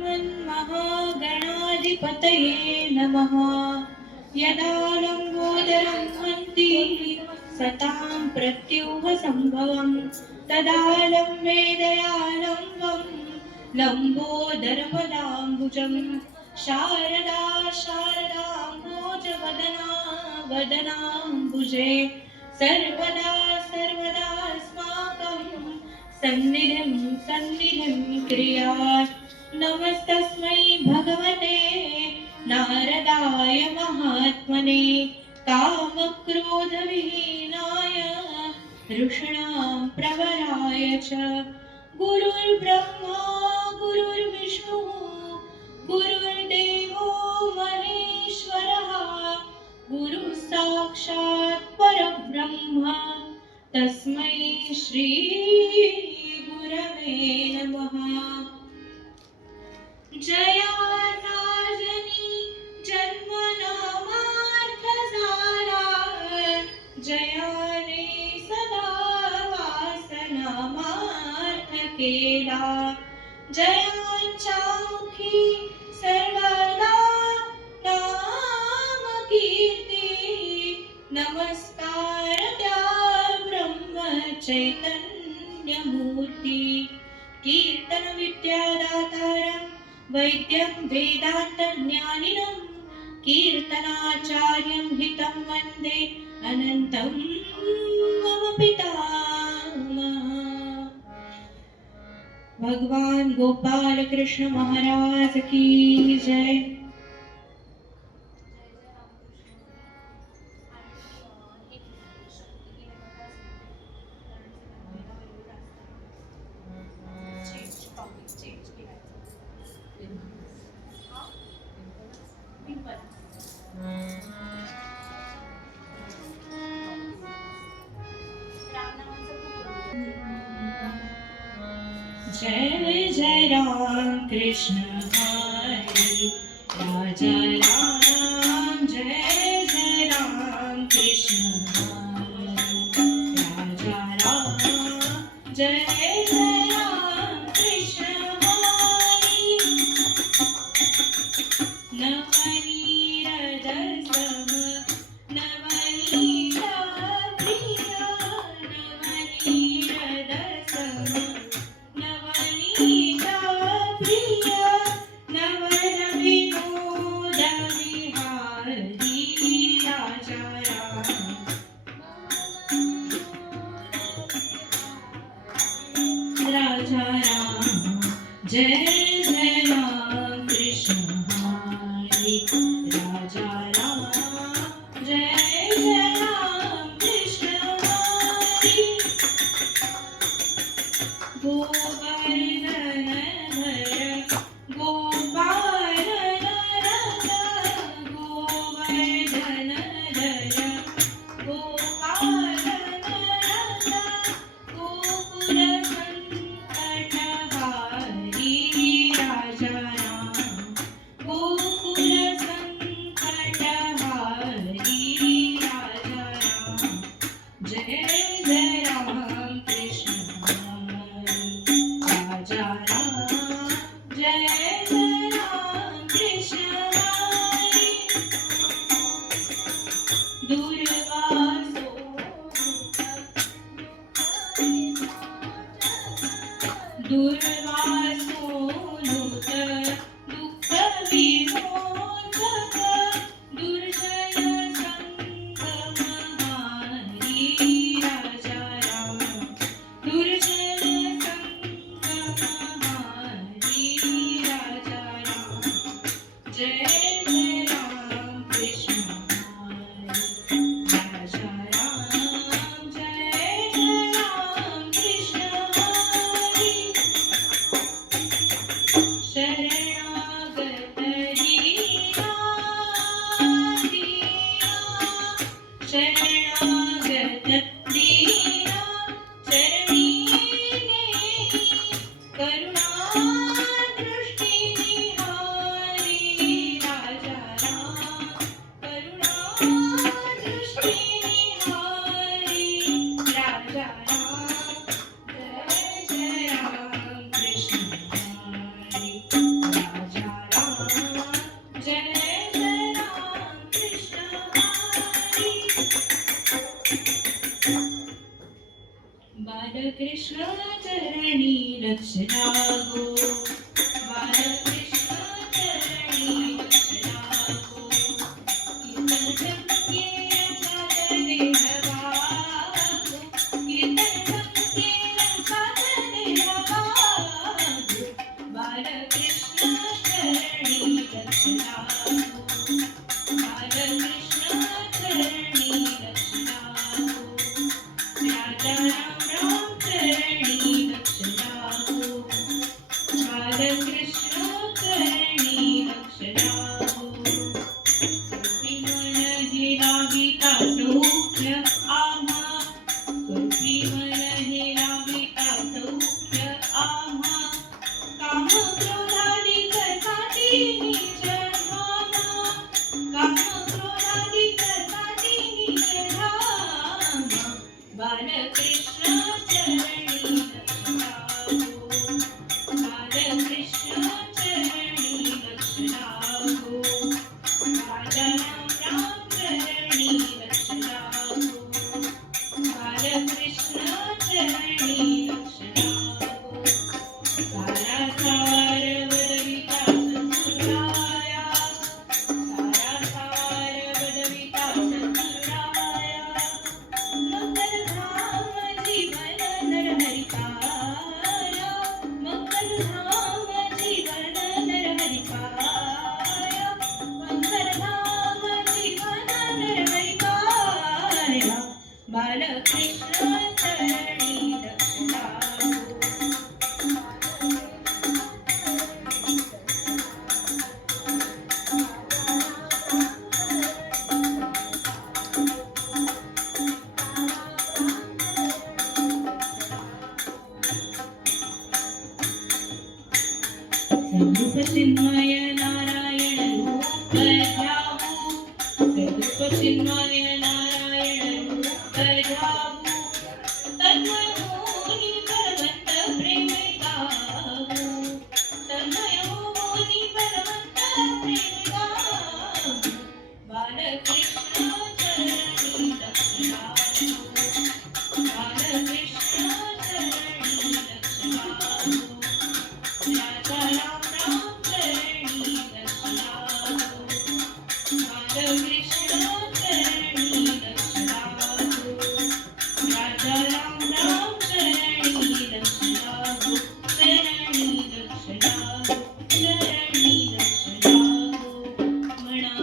श्रीमन्महागणाधिपतये नमः। यदा लम्बोदरं हन्ति सतां प्रत्यूहसम्भवं तदा लम्बेदयालम्बं लम्बोदरपदाम्बुजं शारदा शारदाम्भोजवदना वदनाम्बुजे सर्वदा सर्वदास्माकं सन्निधिं सन्निधिं क्रियात्। नमस्तस्मै भगवते नारदाय महात्मने कामक्रोधविहीनाय ऋषिणां प्रवराय च। गुरुर्ब्रह्मा गुरुर्विष्णुः गुरुर्देवो महेश्वरः गुरुः साक्षात् परब्रह्म तस्मै श्री गुरवे नमः। जया राजनी जन्मनामार्थसारा जयाने सदा वासनामार्थ केला जयांचामुखी सर्वदा नाम कीर्ती नमस्कार त्या ब्रह्म चैतन्य मूर्ती। कीर्तन विद्यादातारं वैद्यं वेदांत ज्ञानिनं कीर्तनाचार्यं हितं वन्दे अनन्तं मम पितामहः। भगवान गोपाल कृष्ण महाराज की जय। जय जय राम कृष्ण हरे राजा राम जय जय राम कृष्ण हरे राजा राम जय जय राम कृष्ण हरे। नवनीत सम नवनीत प्रिय नवनीत सम नवनीत प्रिय नवन विनोद विहारी राजा राम। राजा राम जय जय राम कृष्ण हरे राजा राम जय जय राम कृष्ण हरे। गोवर्धन धर गोपाल नरन गोवर्धन धर गोपाल नरन गोकुल संकटहारी राजा राम गोकुल संकटहारी राजा राम जय जय राम कृष्ण राजा राम जय जय राम कृष्ण हरे। दुर्वासो दुर्वासोनुत दुःख विमोचक दुर्जन संगमहारी राजा राम दुर्जन संगमहारी राजा राम जय जय राम कृष्ण हरी. बालकृष्ण चरणी लक्ष लागो, बालकृष्ण चरणी लक्ष लागो. कीर्तन चमके रंगात देह वागो, कीर्तन चमके रंगात देह वागो. बालकृष्ण चरणी लक्ष लागो, बालकृष्ण चरणी लक्ष लागो. राजा राम राम चरणी लक्ष लागो, बालकृष्ण चरणी लक्ष लागो. विमल हे लाविता सौख्य आम्हा, विमल हे लाविता सौख्य आम्हा. काम क्रोधाधिक साठी नीच धामा, काम क्रोधाधिक साठी नीच धामा. बालकृष्ण चरणी लक्ष लागो, बालकृष्ण चरणी लक्ष लागो. राजा राम राम चरणी लक्ष लागो, बालकृष्ण चरणी लक्ष लागो. सारा सार वदविता सद्गुरुराया, सारा सार वदविता सद्गुरुराया. मंगलधाम जीवन नरहरिकाया, मंगलधाम जीवन नरहरिकाया. मंगलधाम जीवन नरहरिकाया. बालकृष्ण चरणी लक्ष लागो, सद्रूप चिन्मय नारायण रूप ध्यावू, सद्रूप चिन्मय नारायण रूप ध्यावू. तन्मय होनी बलवंत प्रेम गावू, तन्मय होनी बलवंत प्रेम गावू. बालकृष्ण चरणी लक्ष लागो, बालकृष्ण चरणी लक्ष लागो. राजा राम राम चरणी लक्ष लागो, बालकृष्ण चरणी लक्ष लागो. राजा राम राम चरणी लक्ष लागो, चरणी लक्ष लागो, चरणी लक्ष लागो. म्हणा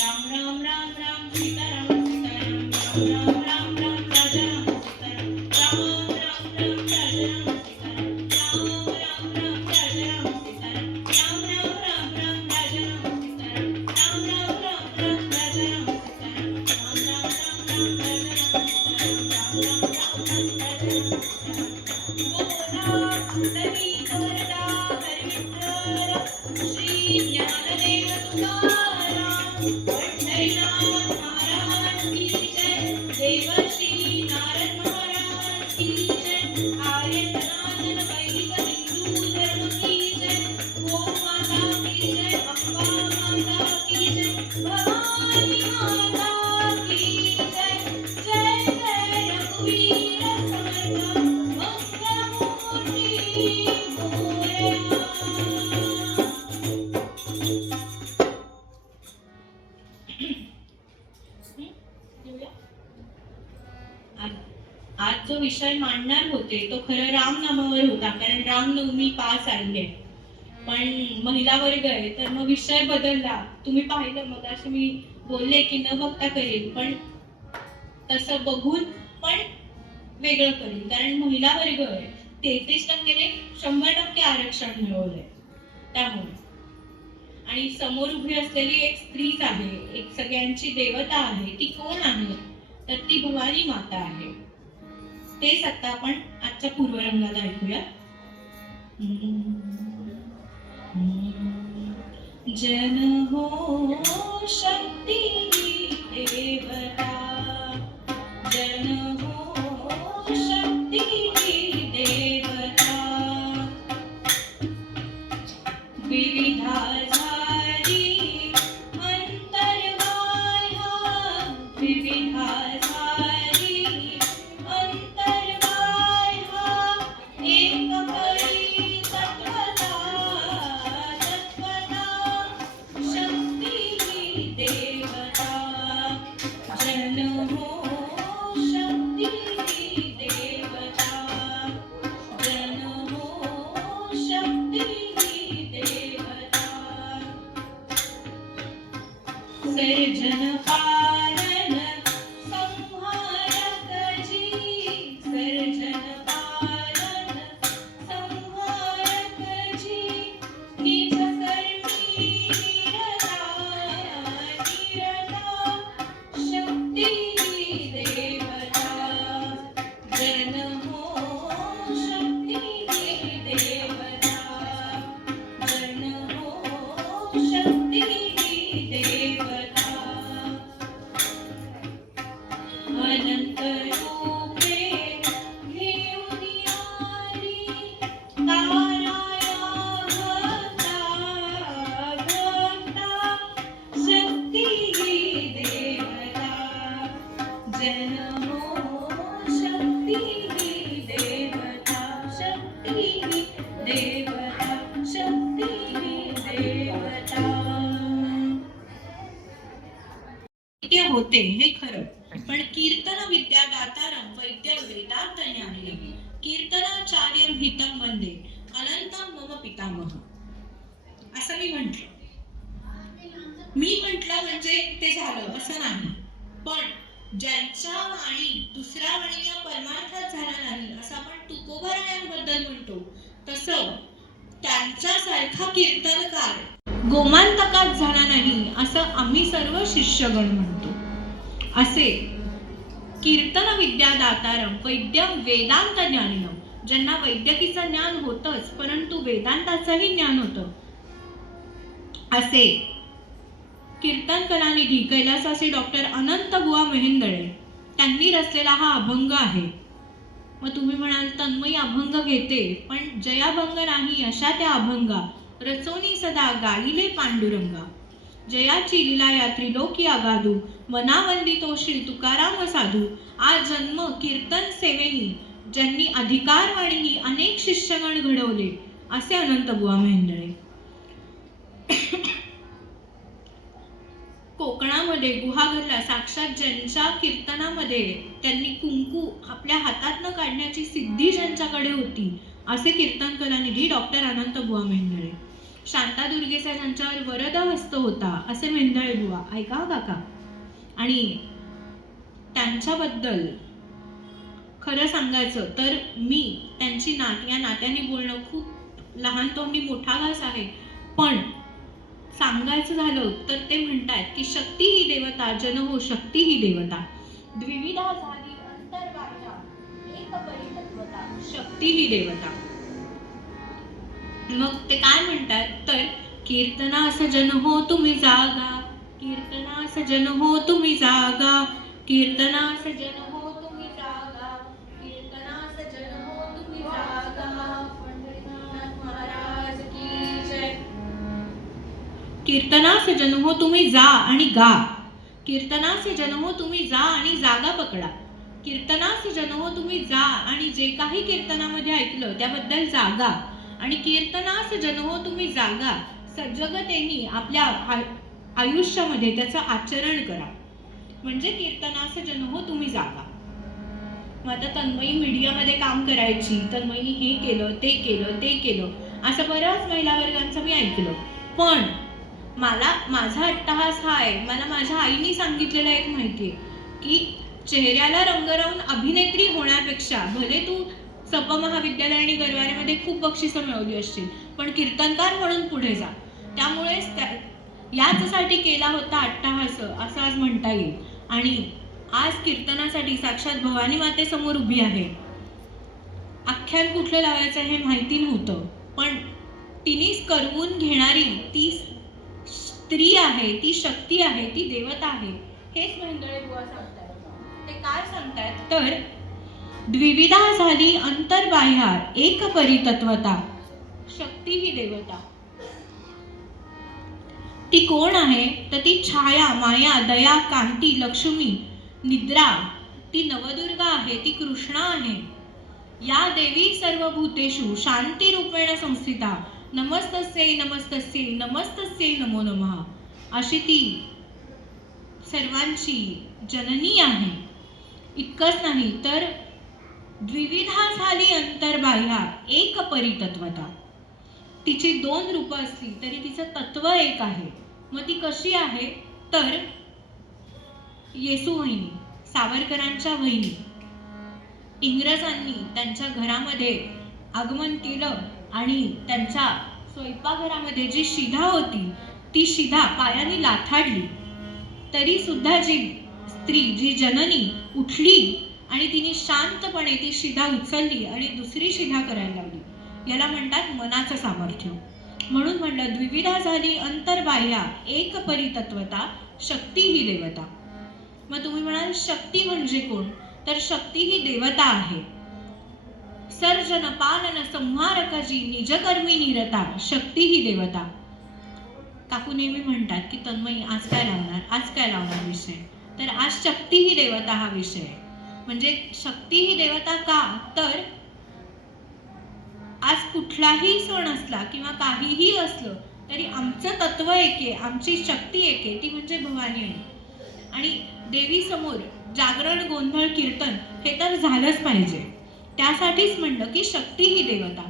राम राम राम राम सीताराम सीताराम, राम राम राम राम राजा राम सीताराम, राम राम राम राजा राम सीताराम, राम राम राम राजा राम सीताराम, राम राम राम राम राजा राम सीताराम, राम राम राम राम राजा राम सीताराम, राम राम राम राम राजा राम सीताराम, राम राम राम राम राजा राम सीताराम. बोला तरी वरदा हरी विठ्ठल, श्री ज्ञानदेव तुकाराम. पंढरीनाथ महाराज की जय, देवर्षी नारद महाराज की जय. आर्य सनातन वैदिक हिंदू धर्म की जय. गो माता की जय, अम्बा माता की जय, भवानी माता की जय. जय जय रघुवीर समर्थ मंगलमूर्ती मोरया. आज जो विषय मांडणार होते तो खरं रामनामावर होता, कारण रामनवमी पास आली आहे. पण महिला वर्ग आहे तर मग विषय बदलला. तुम्ही पाहिलं मग असे मी बोलले की न बघता करेल, पण तसं बघून पण वेगळं करेल, कारण महिला वर्ग आहे. 33% 100% आरक्षण मिळवलंय त्यामुळे. आणि समोर उभी असलेली एक स्त्रीच आहे, एक सगळ्यांची देवता आहे. ती कोण आहे तर ती भवानी माता आहे. तेच आता आपण आजच्या पूर्वरंगात ऐकूया. जन हो शक्ती देवता, जन हो शक्ती देवता. विविधा झाली अंतर्बाह्य, विविधा झाली अंतर्बाह्य, एक परी तत्वता, तत्वता शक्ती ही देवता, जन हो शक्ती ही देवता, जन हो शक्ती ही देवता, सर्जन पालन संहारक जी, सर्जन पालन संहारक जी, निज कर्मी निरता, निरता शक्ती ही देवता, जन हो शक्ती ही देवता, जन हो शक्ती ही देवता, अनंत रूपे घेऊन आली, ताराया भक्ता, भक्ता शक्ती ही देवता, जन हो शक्ती ही देवता, शक्ती ही देवता, शक्ती ही देवता. ते होते हे खरं, पण कीर्तन विद्या दातारं वैद्य वेदांत ज्ञानिनं, कीर्तनाचार्यं हितं वंदे अनंतं मम पितामह. असं मी म्हटलं म्हणजे ते झालं असं नाही, पण ज्यांच्या वाणी दुसऱ्या वाणीला परमार्थात झाला नाही असं आपण तुकोबारायांबद्दल म्हणतो, तसं त्यांच्यासारखा कीर्तनकार गोमांतकात झाला नाही असं आम्ही सर्व शिष्यगण म्हणतो. असे कीर्तन विद्या दातारं वैद्य वेदांत ज्ञानिनं, ज्यांना वैद्यकीचं ज्ञान होतंच परंतु वेदांताचंही ज्ञान होतं, असे कीर्तन कलानिधी कैलासाचे डॉक्टर अनंत बुवा मेहेंदळे त्यांनी रचलेला हा अभंग आहे. मग तुम्ही म्हणाल तन्मयी अभंग घेते, पण जयाभंग नाही अशा त्या अभंगा रचोनी सदा गाईले पांडुरंगा. जयाची लीला या त्रिलोकी अगाधू, मनावंदितो श्री तुकाराम साधू. आज जन्म कीर्तन सेवेनी, ज्यांनी अधिकारवाणीनी अनेक शिष्यगण घडवले, असे अनंत बुवा मेहेंदळे. कोकणामध्ये गुहागरला साक्षात ज्यांच्या कीर्तनामध्ये त्यांनी कुंकू आपल्या हातातनं काढण्याची सिद्धी ज्यांच्याकडे होती, असे कीर्तन कलानिधी डॉक्टर अनंत बुवा मेहेंदळे. शांतादुर्गेचा ज्यांच्यावर वरद हस्त होता, असे मेहेंदळे बुवा. ऐका काका. आणि त्यांच्याबद्दल खरं सांगायचं तर मी त्यांची नात, या नात्याने बोलणं खूप लहान तोंडी मोठा घास आहे, पण सांगायचं झालं तर ते म्हणतात की शक्ती ही देवता, जन हो शक्ती ही देवता, द्विविधा झाली अंतर्बाह्य, एक परितत्वता शक्ती ही देवता. मग ते काय म्हणतात तर कीर्तनास जन हो तुम्ही जागा, कीर्तनास जन हो तुम्ही जागा, कीर्तनास जन हो तुम्ही जागा, कीर्तनास जन हो तुम्ही जागा. पंढरीनाथ महाराज की जय. कीर्तनास जन हो तुम्ही जा आणि गा, कीर्तनास जन हो तुम्ही जा आणि जागा पकडा, कीर्तनास जन हो तुम्ही जा आणि जे काही कीर्तनामध्ये ऐकलं त्याबद्दल जागा, आणि कीर्तनास जन हो तुम्ही जागा सजगतेनी आपल्या आयुष्यामध्ये त्याचं आचरण करा, म्हणजे कीर्तनास जन हो तुम्ही जागा. मग आता तन्मयी मीडियामध्ये काम करायची, तन्मयीने हे केलं ते केलं ते केलं असं बऱ्याच महिला वर्गांचं मी ऐकलं, पण मला माझा अट्टहास हा आहे. मला माझ्या आईने सांगितलेलं एक माहितीये की चेहऱ्याला रंग लावून अभिनेत्री होण्यापेक्षा भले तू सप महाविद्यालय आणि गरवारेमध्ये खूप बक्षिसं मिळवली असतील, पण कीर्तनकार म्हणून पुढे जा. त्यामुळेच याचसाठी केला होता अट्टहास असं आज म्हणता येईल. आणि आज कीर्तनासाठी साक्षात भवानी मातेसमोर उभी आहे. आख्यान कुठलं लावायचं हे माहिती नव्हतं, पण तिनेच करवून घेणारी ती स्त्री आहे, ती शक्ती आहे, ती देवता आहे, हेच मेहेंदळे बुवा सांगतात. ते काय सांगतात तर द्विविधा झाली अंतर्बाह्य, एक परितत्वता शक्ती ही देवता. ती कोण आहे तर ती छाया, माया, दया, कांती, लक्ष्मी, निद्रा, ती नवदुर्गा आहे, ती कृष्णा आहे. या देवी सर्वभूतेषु शांती रूपेण संस्थिता, नमस्तस्यै नमस्तस्यै नमस्तस्यै नमो नमः. अशी ती सर्वांची जननी आहे. इतकंच नाही तर द्विविधा झाली अंतर्बाह्या एक परितत्वता. तिची दोन रूप असली तरी तिचं तत्व एक आहे. मग ती कशी आहे तर येसू वहिनी, सावरकरांच्या वहिनी, इंग्रजांनी त्यांच्या घरामध्ये आगमन केलं आणि त्यांच्या स्वयंपाकघरामध्ये जी शिधा होती ती शिधा पायाने लाथाडली, तरी सुद्धा जी स्त्री, जी जननी उठली आणि तिने शांतपणे ती शिधा उचलली आणि दुसरी शिधा करायला लावली. याला म्हणतात मनाचं सामर्थ्य. म्हणून म्हणलं द्विविधा झाली अंतर्बाह्या एक परितत्वता, शक्ती ही देवता. मग तुम्ही म्हणाल शक्ती म्हणजे कोण तर शक्ती ही देवता आहे. सर्जन पालन संहारक जी निजकर्मी निरता, शक्ती ही देवता. काकू नेहमी म्हणतात की तन्मयी आज काय लावणार विषय, तर आज शक्ती ही देवता हा विषय आहे. म्हणजे शक्ती ही देवता का तर आज कुठलाही सण असला किंवा काहीही असलं तरी आमचं तत्व एक आहे, आमची शक्ती एक आहे, ती म्हणजे भवानी आहे. आणि देवी समोर जागरण, गोंधळ, कीर्तन हे तर झालंच पाहिजे. त्यासाठीच म्हणलं की शक्ती ही देवता.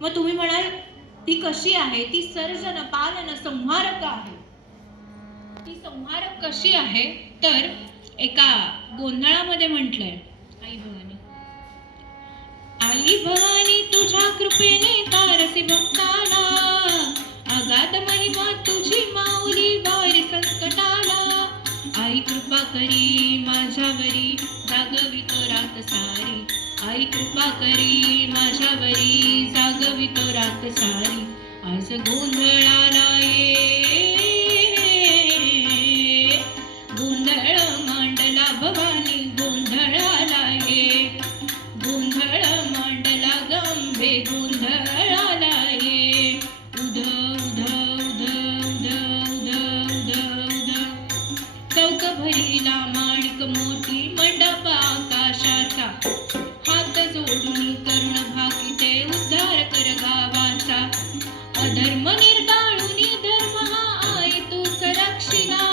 मग तुम्ही म्हणाल ती कशी आहे, ती सर्जन पालन संहारक आहे. ती संहारक कशी आहे तर एका गोंधळामध्ये म्हटलंय आई भवानी, आई भवानी तुझ्या कृपेने तारसे भक्ताला, अगाध महिमा तुझी माऊली वारी संकटाला. आई कृपा करी माझ्यावरी जागवितो रात सारी, आई कृपा करी माझ्यावरी जागवितो रात सारी. आज गोंधळाला ये, गोंधळ मांडला भवानी गोंधळाला ये, गोंधळ मांडला गंबे गोंधळाला ये. उध उध उध उध उध उध उध चौक भरीला माणिक मोती मंडप आकाशाचा, हात जोडून करुण भाकिते उद्धार कर गावाचा. अधर्म निर्दाळुनी धर्म हा आई तूच रक्षिला,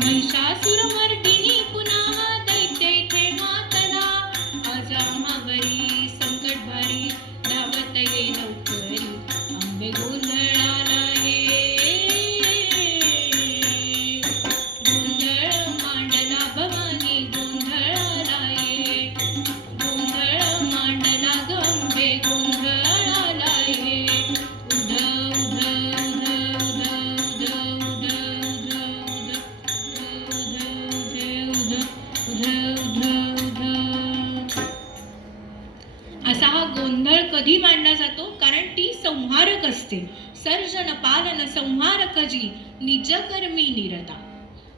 महिषासुर मर्दिनी पुन्हा दैत्य इथे मातला. आज आम्हावरी संकट भारी धावत ये लवकरी, आंबे गोंधळाला ये, गोंधळ मांडला भवानी गोंधळाला ये, गोंधळ मांडला गंबे गोंधळाला ये. उध उध उध उध उध उध उध उध उध. असा हा गोंधळ कधी मांडला जातो कारण ती संहारक असते. सर्जन पालन संहारक जी निजकर्मी निरता.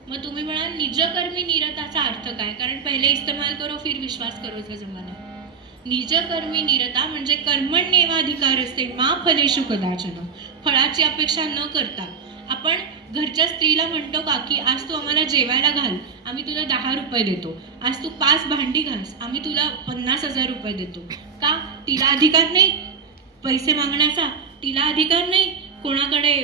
मग तुम्ही म्हणाल निजकर्मी निरताचा अर्थ काय, कारण पहिले इस्तेमाल करो फिर विश्वास करोचा जमाना. निजकर्मी निरता म्हणजे कर्मण्येवाधिकार असते मा फलेषु कदाचन. फळाची अपेक्षा न करता आपण घरच्या स्त्रीला म्हणतो का की आज तू आम्हाला जेवायला घाल, आम्ही तुला 10 रुपये देतो. आज तू 5 भांडी घास, आम्ही तुला 50,000 रुपये देतो. का? तिला अधिकार नाही पैसे मागण्याचा, तिला अधिकार नाही कोणाकडे,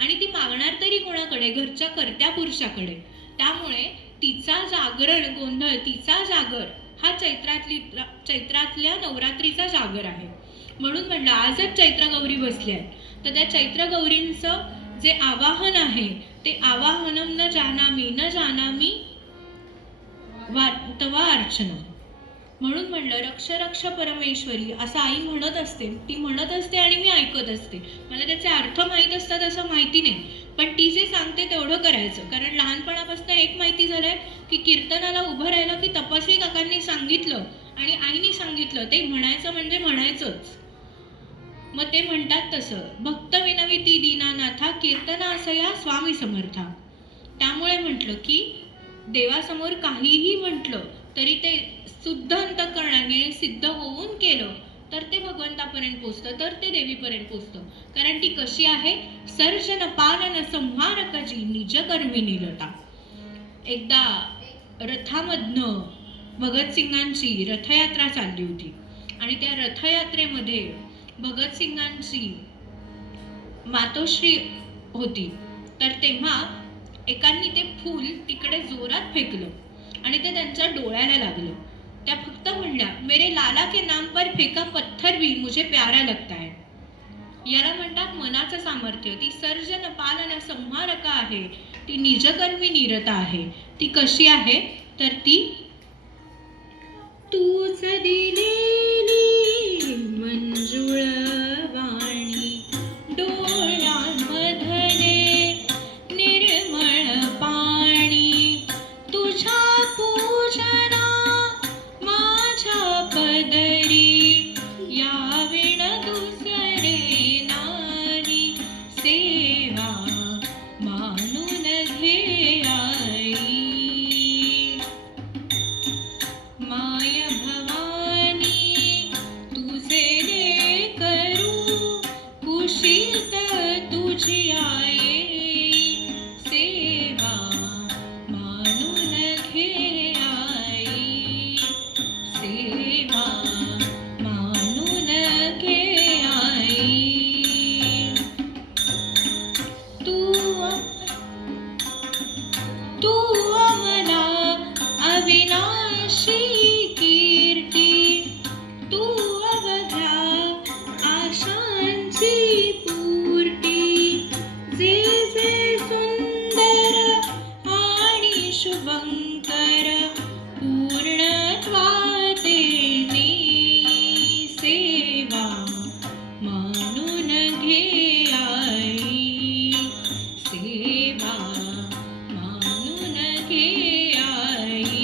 आणि ती मागणार तरी कोणाकडे, घरच्या कर्त्या पुरुषाकडे. त्यामुळे तिचा जागरण गोंधळ, तिचा जागर हा चैत्रातल्या नवरात्रीचा जागर आहे. म्हणून म्हणलं आजच चैत्र गौरी बसल्या आहेत, तर त्या चैत्र गौरींचं जे आवाहन आहे ते आवाहनम न जानामी तवा अर्चना. म्हणून म्हणलं रक्ष रक्ष परमेश्वरी असं आई म्हणत असते, ती म्हणत असते आणि मी ऐकत असते. मला त्याचे अर्थ माहीत असतात असं माहिती नाही, पण ती जे सांगते तेवढं करायचं. कारण लहानपणापासून एक माहिती झालंय की कीर्तनाला उभं राहिलं की तपस्वी काकांनी सांगितलं आणि आईने सांगितलं ते म्हणायचं म्हणजे म्हणायचंच. मग ते म्हणतात तसं भक्त विनविती दीनानाथा कीर्तनासया स्वामी समर्था. त्यामुळे म्हटलं की देवासमोर काहीही म्हटलं तरी ते शुद्ध अंतःकरणाने सिद्ध होऊन केलं तर ते भगवंतापर्यंत पोचतं, तर ते देवीपर्यंत पोचतं. कारण ती कशी आहे? सर्जन पालन संहारक जी निज कर्मी निरता. एकदा रथामधनं भगतसिंगांची रथयात्रा चालली होती आणि त्या रथयात्रेमध्ये भगतसिंगांची मातोश्री होती. तर तेव्हा एकांनी ते फूल तिकडे जोरात फेकलं आणि ते त्यांच्या डोळ्याला लागलं. त्या फक्त म्हणल्या, मेरे लाला के नाम पर फेका पत्थर भी मुझे प्यारा लगता है. याला म्हणतात मनाचं सामर्थ्य. ती सर्जन पालन संहारक आहे, ती निजकर्मी निरता आहे. ती कशी आहे? तर ती तूच दिलेली मंजुळ वाणी डोळ्यांमधले निर्मळ पाणी तुझ्या पूजना माझ्या पदरी याविण दुसरे नाही सेवा मानून घे आई माय भवानी तुझे रे करू कुशीत तुझी आई सेवा मानून घे आई सेवा मानून घे आई तू अमला अविनाशी कीर्ती तू अवघ्या आशांची पूर्ती जे जे सुंदर आणि शुभंकर पूर्णत्वाते सेवा मानून घे आई सेवा मानून घे आई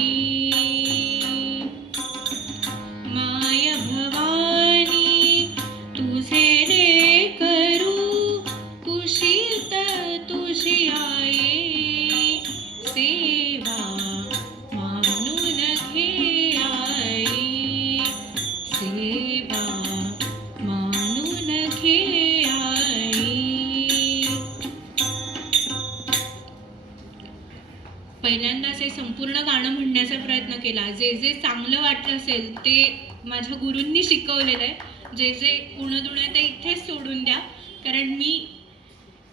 माय भवानी तुझे रे करू कुशीत तुझी आई सेवा मानून घे आई सेवा मानून घे आई. पहिल्यांदाच हे संपूर्ण गाणं म्हणण्याचा प्रयत्न केला. जे जे चांगलं वाटलं असेल ते माझ्या गुरूंनी शिकवलेलं आहे. जे जे उणं आहे ते इथेच सोडून द्या, कारण मी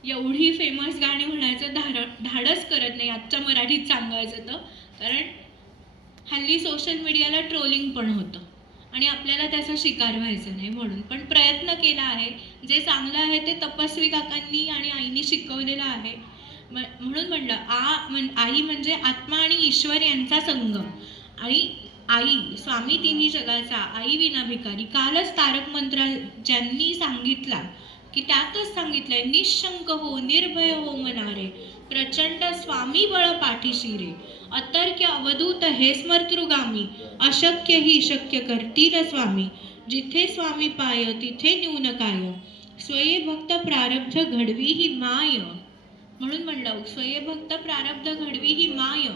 एवढी फेमस गाणी म्हणायचं धाडस करत नाही आजच्या मराठीत सांगायचं तर. कारण हल्ली सोशल मीडियाला ट्रोलिंग पण होतं आणि आपल्याला त्याचा शिकार व्हायचं नाही, म्हणून पण प्रयत्न केला आहे. जे चांगलं आहे ते तपस्वी काकांनी आणि आईनी शिकवलेलं आहे. म्हणून म्हणलं आई म्हणजे आत्मा आणि ईश्वर यांचा संगम. आणि आई स्वामी तिन्ही जगाचा आई विना भिकारी. कालच तारक मंत्र ज्यांनी सांगितला की त्यातच सांगितलंय, निशंक हो निर्भय हो मनारे प्रचंड स्वामी बळ पाठीशी रे अतर्क्य अवधूत हे स्मर्तृगामी अशक्य ही शक्य करतील स्वामी जिथे स्वामी पाय तिथे न्यून काय स्वये भक्त प्रारब्ध घडवी ही माय. म्हणून म्हणलं स्वये भक्त प्रारब्ध घडवी ही माय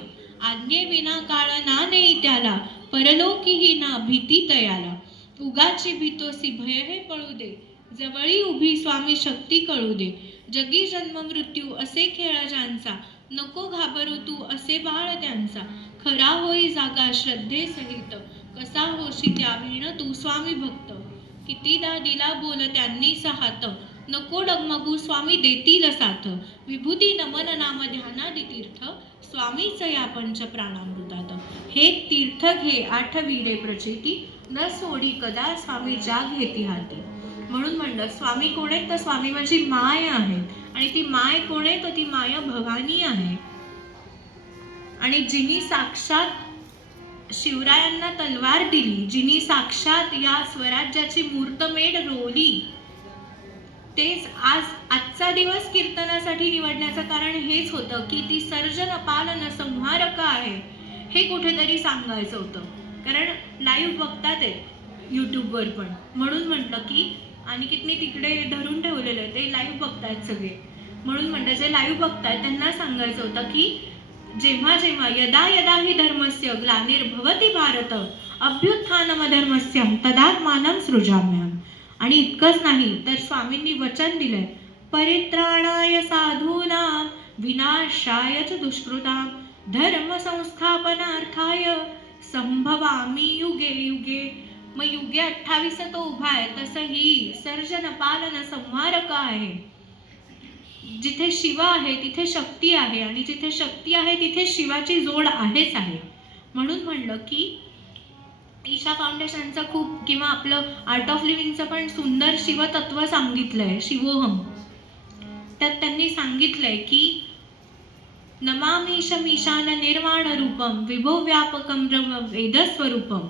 आज्ञे विना काळ ना नेई त्याला परलोकी ही ना भीती तयाला उगाची भीतोसी भय हे पळू दे जवळी उभी स्वामी शक्ती कळू दे जगी जन्म मृत्यू असे खेळ ज्यांचा नको घाबरू तू असे बाळ त्यांचा खरा होई जागा श्रद्धे सहित कसा होशी त्याविण तू स्वामी भक्त कितीदा दिला बोल त्यांनी हात नको डगमगू स्वामी देतील साथ विभूती नमन नाम ध्यानादि तीर्थ स्वामीच या पंच प्राणामृतात हे तीर्थ घे आठवीरे प्रचिती न सोडी कदा स्वामी जाग घेती हाती. म्हणून म्हणलं स्वामी कोण आहेत तर स्वामी माझी माय आहे आणि ती माय कोण आहे तर ती माय भवानी आहे. आणि जिनी साक्षात शिवरायांना तलवार दिली, जिनी साक्षात या स्वराज्याची मूर्तमेढ रोवली, तेच आजचा दिवस कीर्तनासाठी निवडण्याचं कारण हेच होतं की ती सर्जन पालन संहारक आहे हे कुठेतरी सांगायचं होतं. कारण लाईव्ह बघतात आहेत यूट्यूबवर पण, म्हणून म्हटलं की अनिकेत मी तिकडे धरून ठेवलेलं आहे ते लाईव्ह बघतायत सगळे, म्हणून म्हटलं जे लाईव्ह बघतायत त्यांना सांगायचं होतं की जेव्हा जेव्हा यदा यदा हि धर्मस्य ग्लानिर्भवति भारत अभ्युत्थानमधर्मस्यं तदात्मानं सृजाम्यहम्. आणि इतकंच नाही तर स्वामींनी वचन दिलंय, परित्राणाय साधूनां विनाशाय च दुष्कृतां धर्म संस्थापनार्थाय संभवामी युगे युगे. मग युगे 28 तो उभा आहे, तसं ही सर्जन पालन संहारक आहे. जिथे शिव आहे तिथे शक्ती आहे, आणि जिथे शक्ती आहे तिथे शिवाची जोड आहेच आहे. म्हणून म्हणलं की ईशा फाउंडेशनचं खूप, किंवा आपलं आर्ट ऑफ लिव्हिंगचं पण सुंदर शिवतत्व सांगितलंय, शिवोहम. त्यात त्यांनी सांगितलंय की नमामीशमीशान निर्वाण रूपम विभो व्यापकम ब्रह्म वेदस्वरूपम.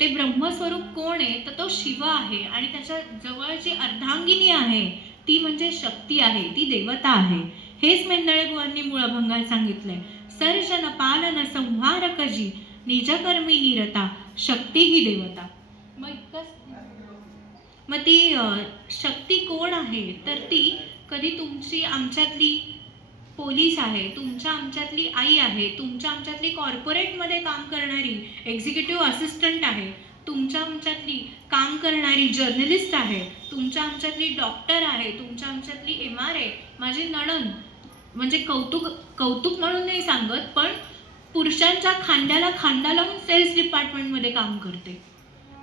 ते ब्रह्मस्वरूप कोण आहे तर तो शिव आहे, आणि त्याच्या जवळची अर्धांगिनी आहे ती म्हणजे शक्ती आहे, ती देवता आहे. हेच मेंदळे बुवांनी मूळभंगात सांगितलंय, सर्जन पालन संहारक जी निजकर्मी निरता शक्ती ही देवता. मग ती शक्ती कोण आहे तर ती कधी तुमची आमच्यातली पोलीस आहे, तुमच्या आमच्यातली आई आहे, तुमच्या आमच्यातली कॉर्पोरेटमध्ये काम करणारी एक्झिक्युटिव्ह असिस्टंट आहे, तुमच्या आमच्यातली काम करणारी जर्नलिस्ट आहे, तुमच्या आमच्यातली डॉक्टर आहे, तुमच्या आमच्यातली MRA. माझी नणंद, म्हणजे कौतुक म्हणून नाही सांगत, पण पुरुषांच्या खांद्याला खांदा लावून सेल्स डिपार्टमेंटमध्ये काम करते.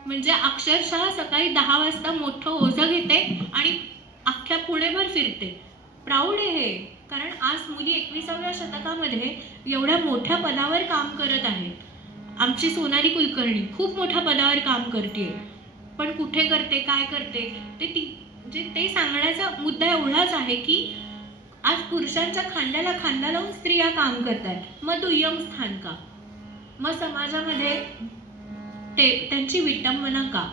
म्हणजे अक्षरशः सकाळी 10 वाजता मोठं ओझं घेते आणि अख्ख्या पुणेभर फिरते. प्राऊड आहे हे, कारण आज मुली 21व्या शतकामध्ये एवढ्या मोठ्या पदावर काम करत आहेत. आमची सोनाली कुलकर्णी खूप मोठ्या पदावर काम करते, पण कुठे करते, काय करते ते सांगण्याचा मुद्दा एवढाच आहे की आज पुरुषांच्या खांद्याला खांदा लावून स्त्रिया काम करतात. मग दुय्यम स्थान का? मग समाजामध्ये त्यांची विटंबना का?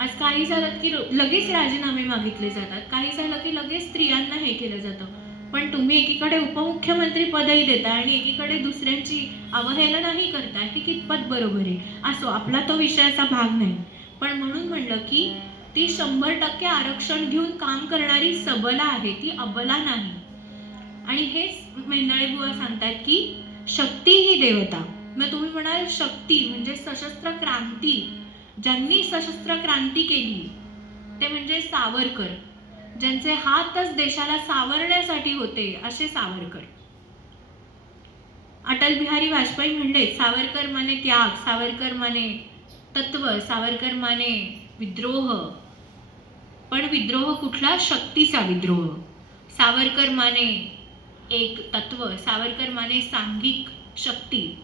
आज काही झालं की लगेच राजीनामे मागितले जातात, काही झालं की लगेच स्त्रियांना हे केलं जातं. पण तुम्ही एकीकडे उपमुख्यमंत्री पदही देता आणि एकीकडे दुसऱ्यांची अवहेलनाही करताय, हे कितपत बरोबर आहे? असो, आपला तो विषयाचा भाग नाही. पण म्हणून म्हणलं की ती 100% आरक्षण घेऊन काम करणारी सबला आहे, ती अबला नाही. आणि हेच मेंदळे बुवा सांगतात की शक्ती ही देवता. मग तुम्ही म्हणाल शक्ती म्हणजे सशस्त्र क्रांती. ज्यांनी सशस्त्र क्रांती केली ते म्हणजे सावरकर, ज्यांचे हातच देशाला सावरण्यासाठी होते, असे सावरकर. अटल बिहारी वाजपेयी म्हणले, सावरकर माने त्याग, सावरकर माने तत्व, सावरकर माने विद्रोह. पण विद्रोह कुठला? शक्तीचा विद्रोह. सावरकर माने एक तत्व, सावरकर माने सांघिक शक्ती.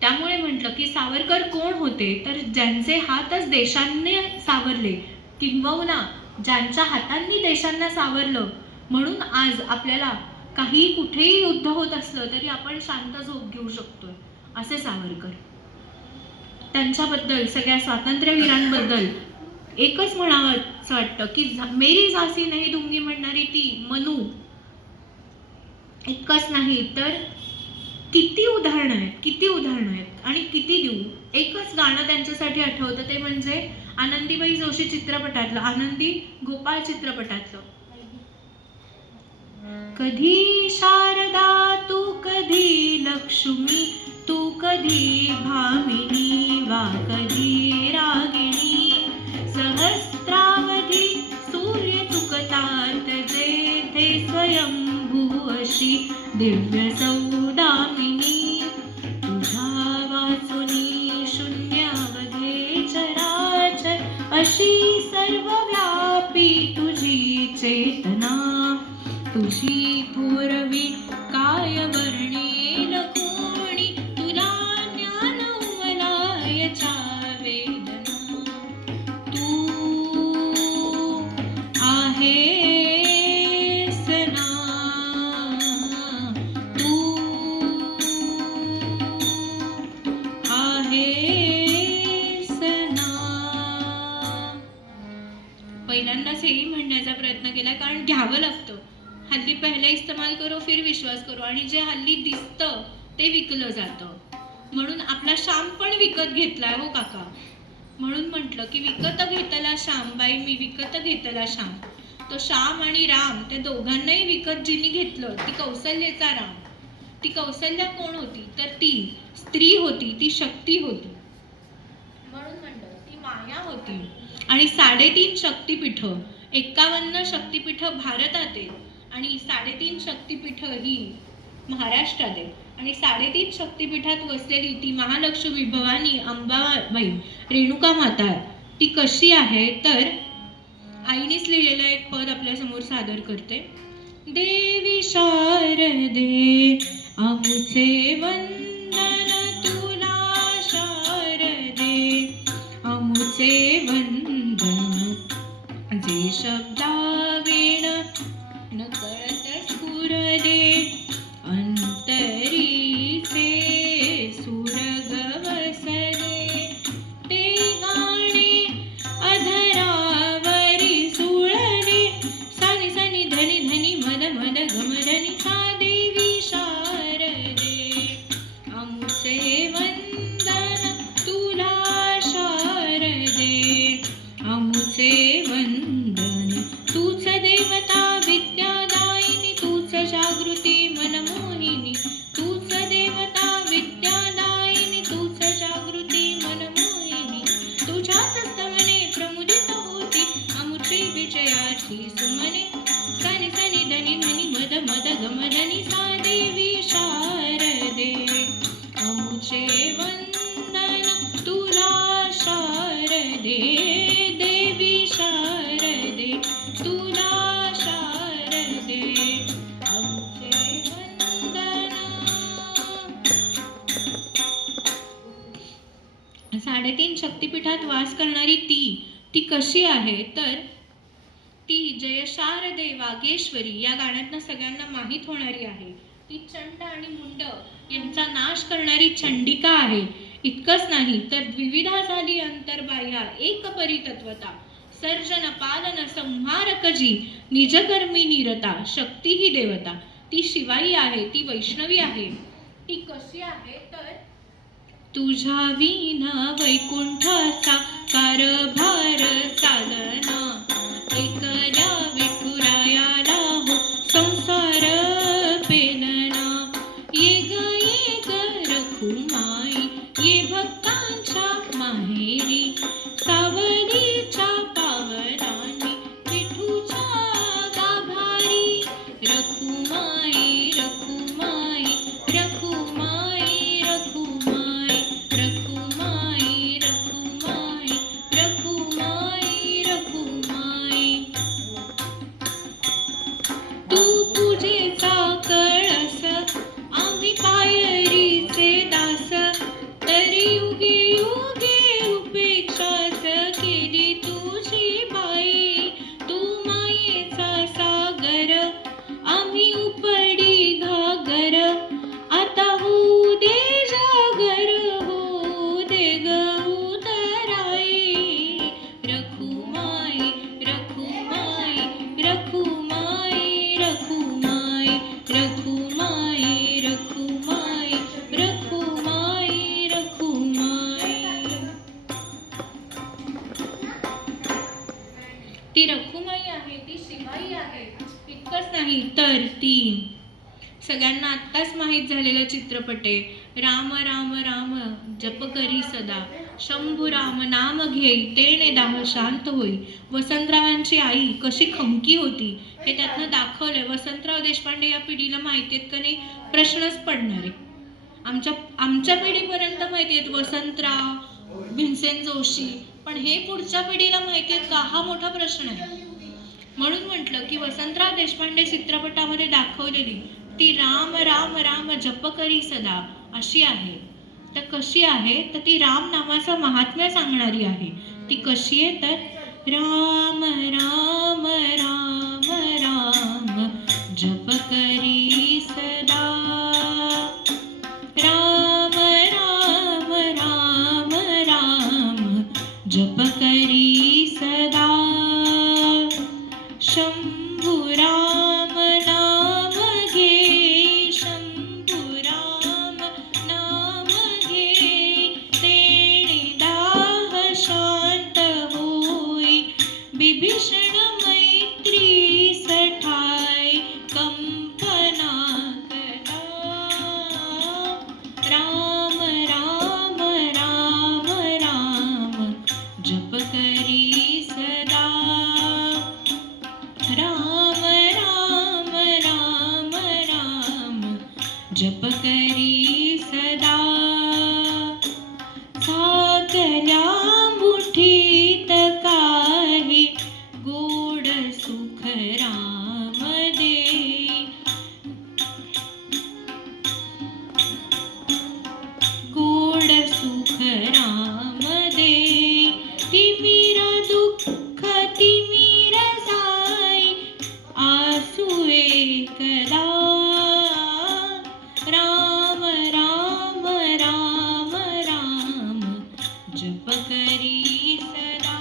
त्यामुळे म्हटलं की सावरकर कोण होते तर ज्यांचे हातच देशांनी सावरले, किंबहुना ज्यांच्या हातांनी देशांना सावरलं, म्हणून आज आपल्याला काही कुठेही युद्ध होत असलं तरी आपण शांत झोप घेऊ शकतोय, असे सावरकर. त्यांच्याबद्दल, सगळ्या स्वातंत्र्यवीरांबद्दल एकच म्हणावंसं वाटतं की मेरी झासी नाही दूंगी म्हणणारी ती मनू. इतकंच नाही तर किती उदाहरणं आहेत आणि किती देऊ. एकच गाणं त्यांच्यासाठी आठवतं, ते म्हणजे आनंदीबाई जोशी चित्रपटातलं, आनंदी गोपाळ चित्रपटातलं. कधी शारदा तू कधी लक्ष्मी, तू कधी भामिनी वा कधी रागिणी, सहस्रावधी सूर्य चुकतात जेथे स्वयंभू अशी दिव्य सौदामिनी, तुझ्या वाचुनी शून्यावधे चराचर अशी सर्वव्यापी तुझी चेतना, तुझी पूर्वी काय वर्णेल कोणी, तुला ज्ञान उमलायच्या वेदना, तू आहेस ना, तू आहेस ना. पहिल्यांदाच हेही म्हणण्याचा प्रयत्न केला, कारण घ्यावं लागतं. हल्ली पहिले इस्तेमाल करो फिर विश्वास करो, आणि जे हल्ली दिसतं ते विकलं जातं. म्हणून आपला श्याम पण विकत घेतलाय हो काका. म्हणून म्हटलं की विकत घेतला श्याम, बाई मी विकत घेतला श्याम. तो श्याम आणि राम, त्या दोघांनाही विकत जिनी घेतलं ती कौसल्याचा राम. ती कौसल्या कोण होती? तर ती स्त्री होती, ती शक्ती होती. म्हणून म्हणलं ती माया होती. आणि 3.5 शक्तिपीठ, 51 शक्तिपीठ भारतात आहेत आणि 3.5 शक्तिपीठ ही महाराष्ट्रात आहेत. आणि 3.5 शक्तिपीठात वसलेली ती महालक्ष्मी, भवानी, अंबाबाई, रेणुका माता ती कशी आहे? तर आईनेच लिहिलेलं एक पद आपल्या समोर सादर करते. देवी शारदे आमुचे वंदन तुला, शारदे आमुचे वंदन, जे शब्दाविण न कळत स्फुरदे, अंतरीचे सुरग वसले, ते गाणे अधरावरी सुळले, सानी सानी धनी धनी मद मद गमधनी, सा देवी शारदे आमुचे वंदन तुला, शारदे आमुचे वंदन, तूच देवता विद्यादायिनी, तूच जागृती मनमोहिनी, तूच देवता विद्यादायिनी, तूच जागृती मनमोहिनी, तुझ्याच स्तवने प्रमुदित होती आमुची विजयाची सुमने, सनि सनि धनि धनि मद मद गमधनि, सा देवी शारदे आमुचे वंदन तुला, शारदे देवी शारदे तुला, शारदे आमुचे वंदन. 3.5 शक्तिपीठात वास करणारी ती कशी आहे? तर ती जय शारदे वागेश्वरी या गाण्यातनं सगळ्यांना माहीत होणारी आहे. ती चंड आणि मुंड यांचा नाश करणारी चंडिका आहे. इतकंच नाही तर द्विविधा झाली अंतर्बाह्या, एक परितत्वता, सर्जन पालन संहारक जी, निजकर्मी निरता, शक्ती ही देवता. ती शिवाई आहे, ती वैष्णवी आहे. ती कशी आहे? तर तुझ्या विना वैकुंठाचा कारभार चालना, एकल्या विठुरायाला हो संसार पेलना, ये ग रखुमाई, ये भक्तांच्या माहेरी, सावलीच्या पावलांनी विठूच्या गाभारी, रखुमाई रखुमाई रखुमाई रखुमाई रखुमाई रखुमाई रखुमाई रखुमाई, तू पूजेचा कळस आम्ही पायरीचे दास, तरी युगे युगे उपेक्षाच केली तुझी बाई, तू मायेचा सागर आम्ही उपडी घागर, आता होऊ दे जागर, होऊ दे ग उतराई, रखुमाई रखुमाई रखुमाई रखुमाई रखुमाई रखुमाई रखुमाई रखुमाई. ती रखुमाई आहे, ती शिवाई आहे. इतकंच नाही तर ती सगळ्यांना आत्ताच माहीत झालेला चित्रपट आहे राम राम राम जप करी सदा, शंभू राम नाम घेई तेने दाह शांत होई. वसंतरावांची आई कशी खमकी होती हे त्यातनं दाखवलंय. वसंतराव देशपांडे या पिढीला माहिती आहेत का नाही? प्रश्नच पडणार आहे. आमच्या पिढीपर्यंत माहिती आहेत वसंतराव, भीमसेन जोशी, पण हे पुढच्या पिढीला माहिती आहेत का? हा मोठा प्रश्न आहे. म्हणून म्हटलं की वसंतराव देशपांडे चित्रपटामध्ये दाखवलेली ती राम राम राम जप करी सदा अशी आहे. तर कशी आहे? तर ती राम नामाचं महात्म्य सांगणारी आहे. ती कशी आहे? तर राम राम राम राम जप करी सदा, राम राम राम राम जप करी सदा, शंभू राम नाम घे, शंभू राम नाम घे, तेणे दाह शांत होई, विभीषण मैत्री सठाई कंपना कला, जप करी सदा साकल्या मुठीत काही गोड सुख राम देई गोड सुख राम देई तिमिर दुःख तिमिर जाई आसू एकदा राम राम राम राम जप करी सदा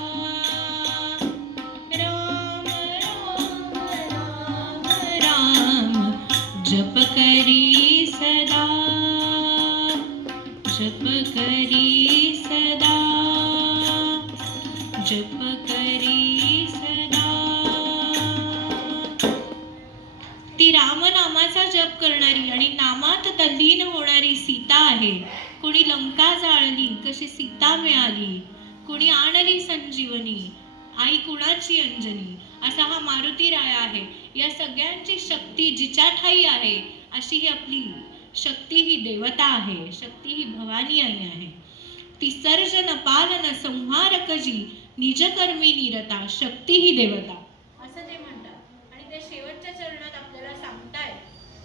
राम राम राम राम जप करी सदा जप करी सदा जप करी सदा. ती रामनामाचा जप करणारी आणि नामात तल्लीन होणारी सीता आहे. कोणी लंका जाळली कशी सीता मिळाली, कोणी आणली संजीवनी आई कुणाची अंजनी, असा हा मारुती राया आहे. या सगळ्यांची शक्ती जिच्या ठाई आहे अशी ही आपली शक्ती ही देवता आहे. शक्ती ही भवानी आई आहे. ती सर्जन पालन संहारक जी निजकर्मी निरता शक्ती ही देवता असं ते म्हणतात. आणि त्या शेवटच्या चरणात आपल्याला सांगतायत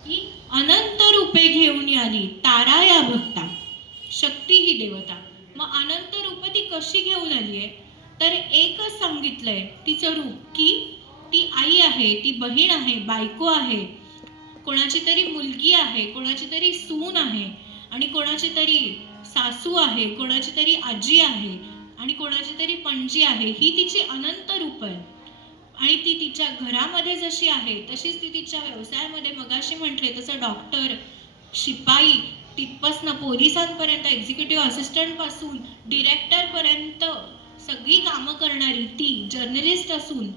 की अनंत रूपे घेऊन आली तारा या भक्ता शक्ती ही देवता. मग अनंत रूप ती कशी घेऊन आली आहे तर एकच सांगितलंय तिचं रूप की ती आई आहे, ती बहीण आहे, बायको आहे, कोणाची तरी मुलगी आहे, कोणाची तरी सून आहे, आणि कोणाची तरी सासू आहे, कोणाची तरी आजी आहे, आणि कोणाची तरी पणजी आहे. ही तिची अनंत रूप आहे. आणि ती तिच्या घरामध्ये जशी आहे तशीच ती तिच्या व्यवसायामध्ये मगाशी म्हटले तसं डॉक्टर, शिपाई, तिथपासनं पोलिसांपर्यंत, एक्झिक्युटिव्ह असिस्टंट पासून डिरेक्टर पर्यंत सगळी कामं करणारी ती, जर्नलिस्ट असून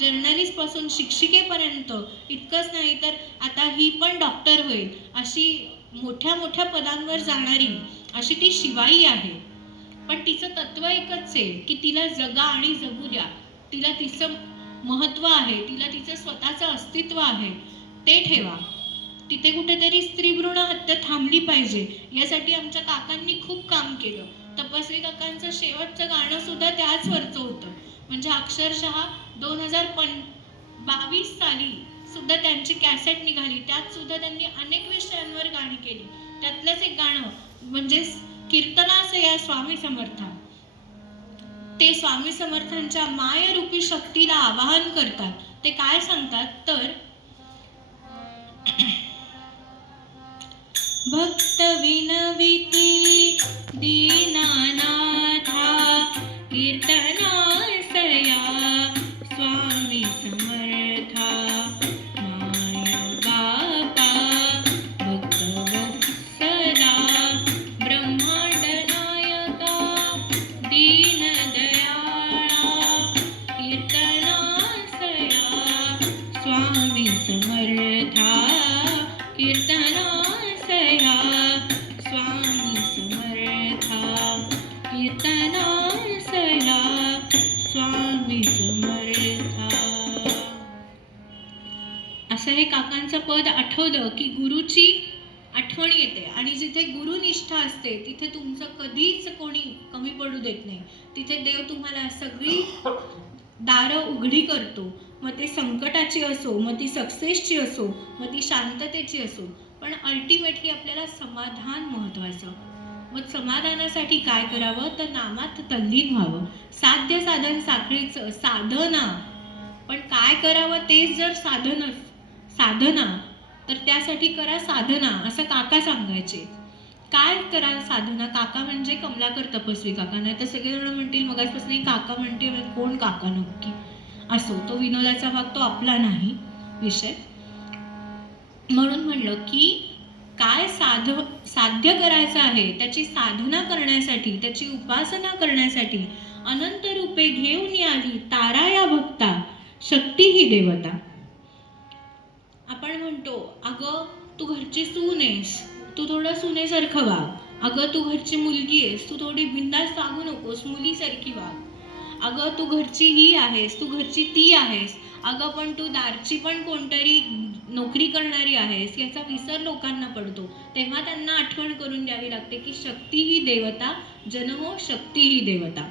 जर्नलिस्ट पासून शिक्षिकेपर्यंत, इतकंच नाही तर आता ही पण डॉक्टर होईल अशी मोठ्या मोठ्या पदांवर जाणारी अशी ती शिवाई आहे. पण तिचं तत्व एकच आहे की तिला जगा आणि जगू द्या. तिला तिचं महत्व आहे, तिला तिचं स्वतःचं अस्तित्व आहे ते ठेवा. तिथे कुठेतरी स्त्री भ्रूण हत्या थांबली पाहिजे यासाठी आमच्या काकांनी खूप काम केलं. तपस्वी काकांचं शेवटचं गाणं सुद्धा त्याच वरचं होतं. म्हणजे अक्षरशः 2022 साली सुद्धा त्यांची कॅसेट निघाली. त्यात सुद्धा त्यांनी अनेक विषयांवर गाणी केली. त्यातलंच एक गाणं म्हणजे कीर्तनास या स्वामी समर्था. ते स्वामी समर्थांच्या मायरूपी शक्तीला आवाहन करतात. ते काय सांगतात तर भक्त विनविती दीनानाथा कीर्तनासया स्वामी समर्था माय बापा भक्तवत्सला ब्रह्मांड नायका दीनदयाळा कीर्तनासया स्वामी समर्था कीर्तनासया स्वामी समर्था कीर्तनासया स्वामी समर्था. असं हे काकांचं पद आठवलं की गुरुची आठवण येते. आणि जिथे गुरुनिष्ठा असते तिथे तुमचं कधीच कोणी कमी पडू देत नाही. तिथे देव तुम्हाला सगळी दारं उघडी करतो. मग ते संकटाची असो, मग ती सक्सेसची असो, मग ती शांततेची असो, पण अल्टिमेटली आपल्याला समाधान महत्वाचं. मग समाधानासाठी काय करावं तर नामात तल्लीन व्हावं. साध्य साधन साखळीचं साधना. पण काय करावं तेच जर साधना तर त्यासाठी करा साधना असं काका सांगायचे. काय करा साधना? काका म्हणजे कमलाकर तपस्वी काका. नाही तर सगळेजण म्हणतील मगाचपासून काका म्हणते कोण काका नक्की. असो, तो विनोदाचा भाग, तो आपला नाही विषय. म्हणून म्हणलं की काय साध्य करायचं आहे त्याची साधना करण्यासाठी, त्याची उपासना करण्यासाठी अनंत रूपे घेऊन आली तारा या भक्ता शक्ती ही देवता. आपण म्हणतो अगं तू घरची सून आहेस, तू थोडं सुनेसारखं वाग. अगं तू घरची मुलगी आहेस, तू थोडी बिंदास वागू नकोस, मुलीसारखी वाग. अगं तू घरची ही आहेस, तू घरची ती आहेस. अगं पण तू दारची पण कोणतरी नोकरी करणारी आहेस याचा विसर लोकांना पडतो, तेव्हा त्यांना आठवण करून द्यावी लागते की शक्ती ही देवता, जनहो शक्ती ही देवता.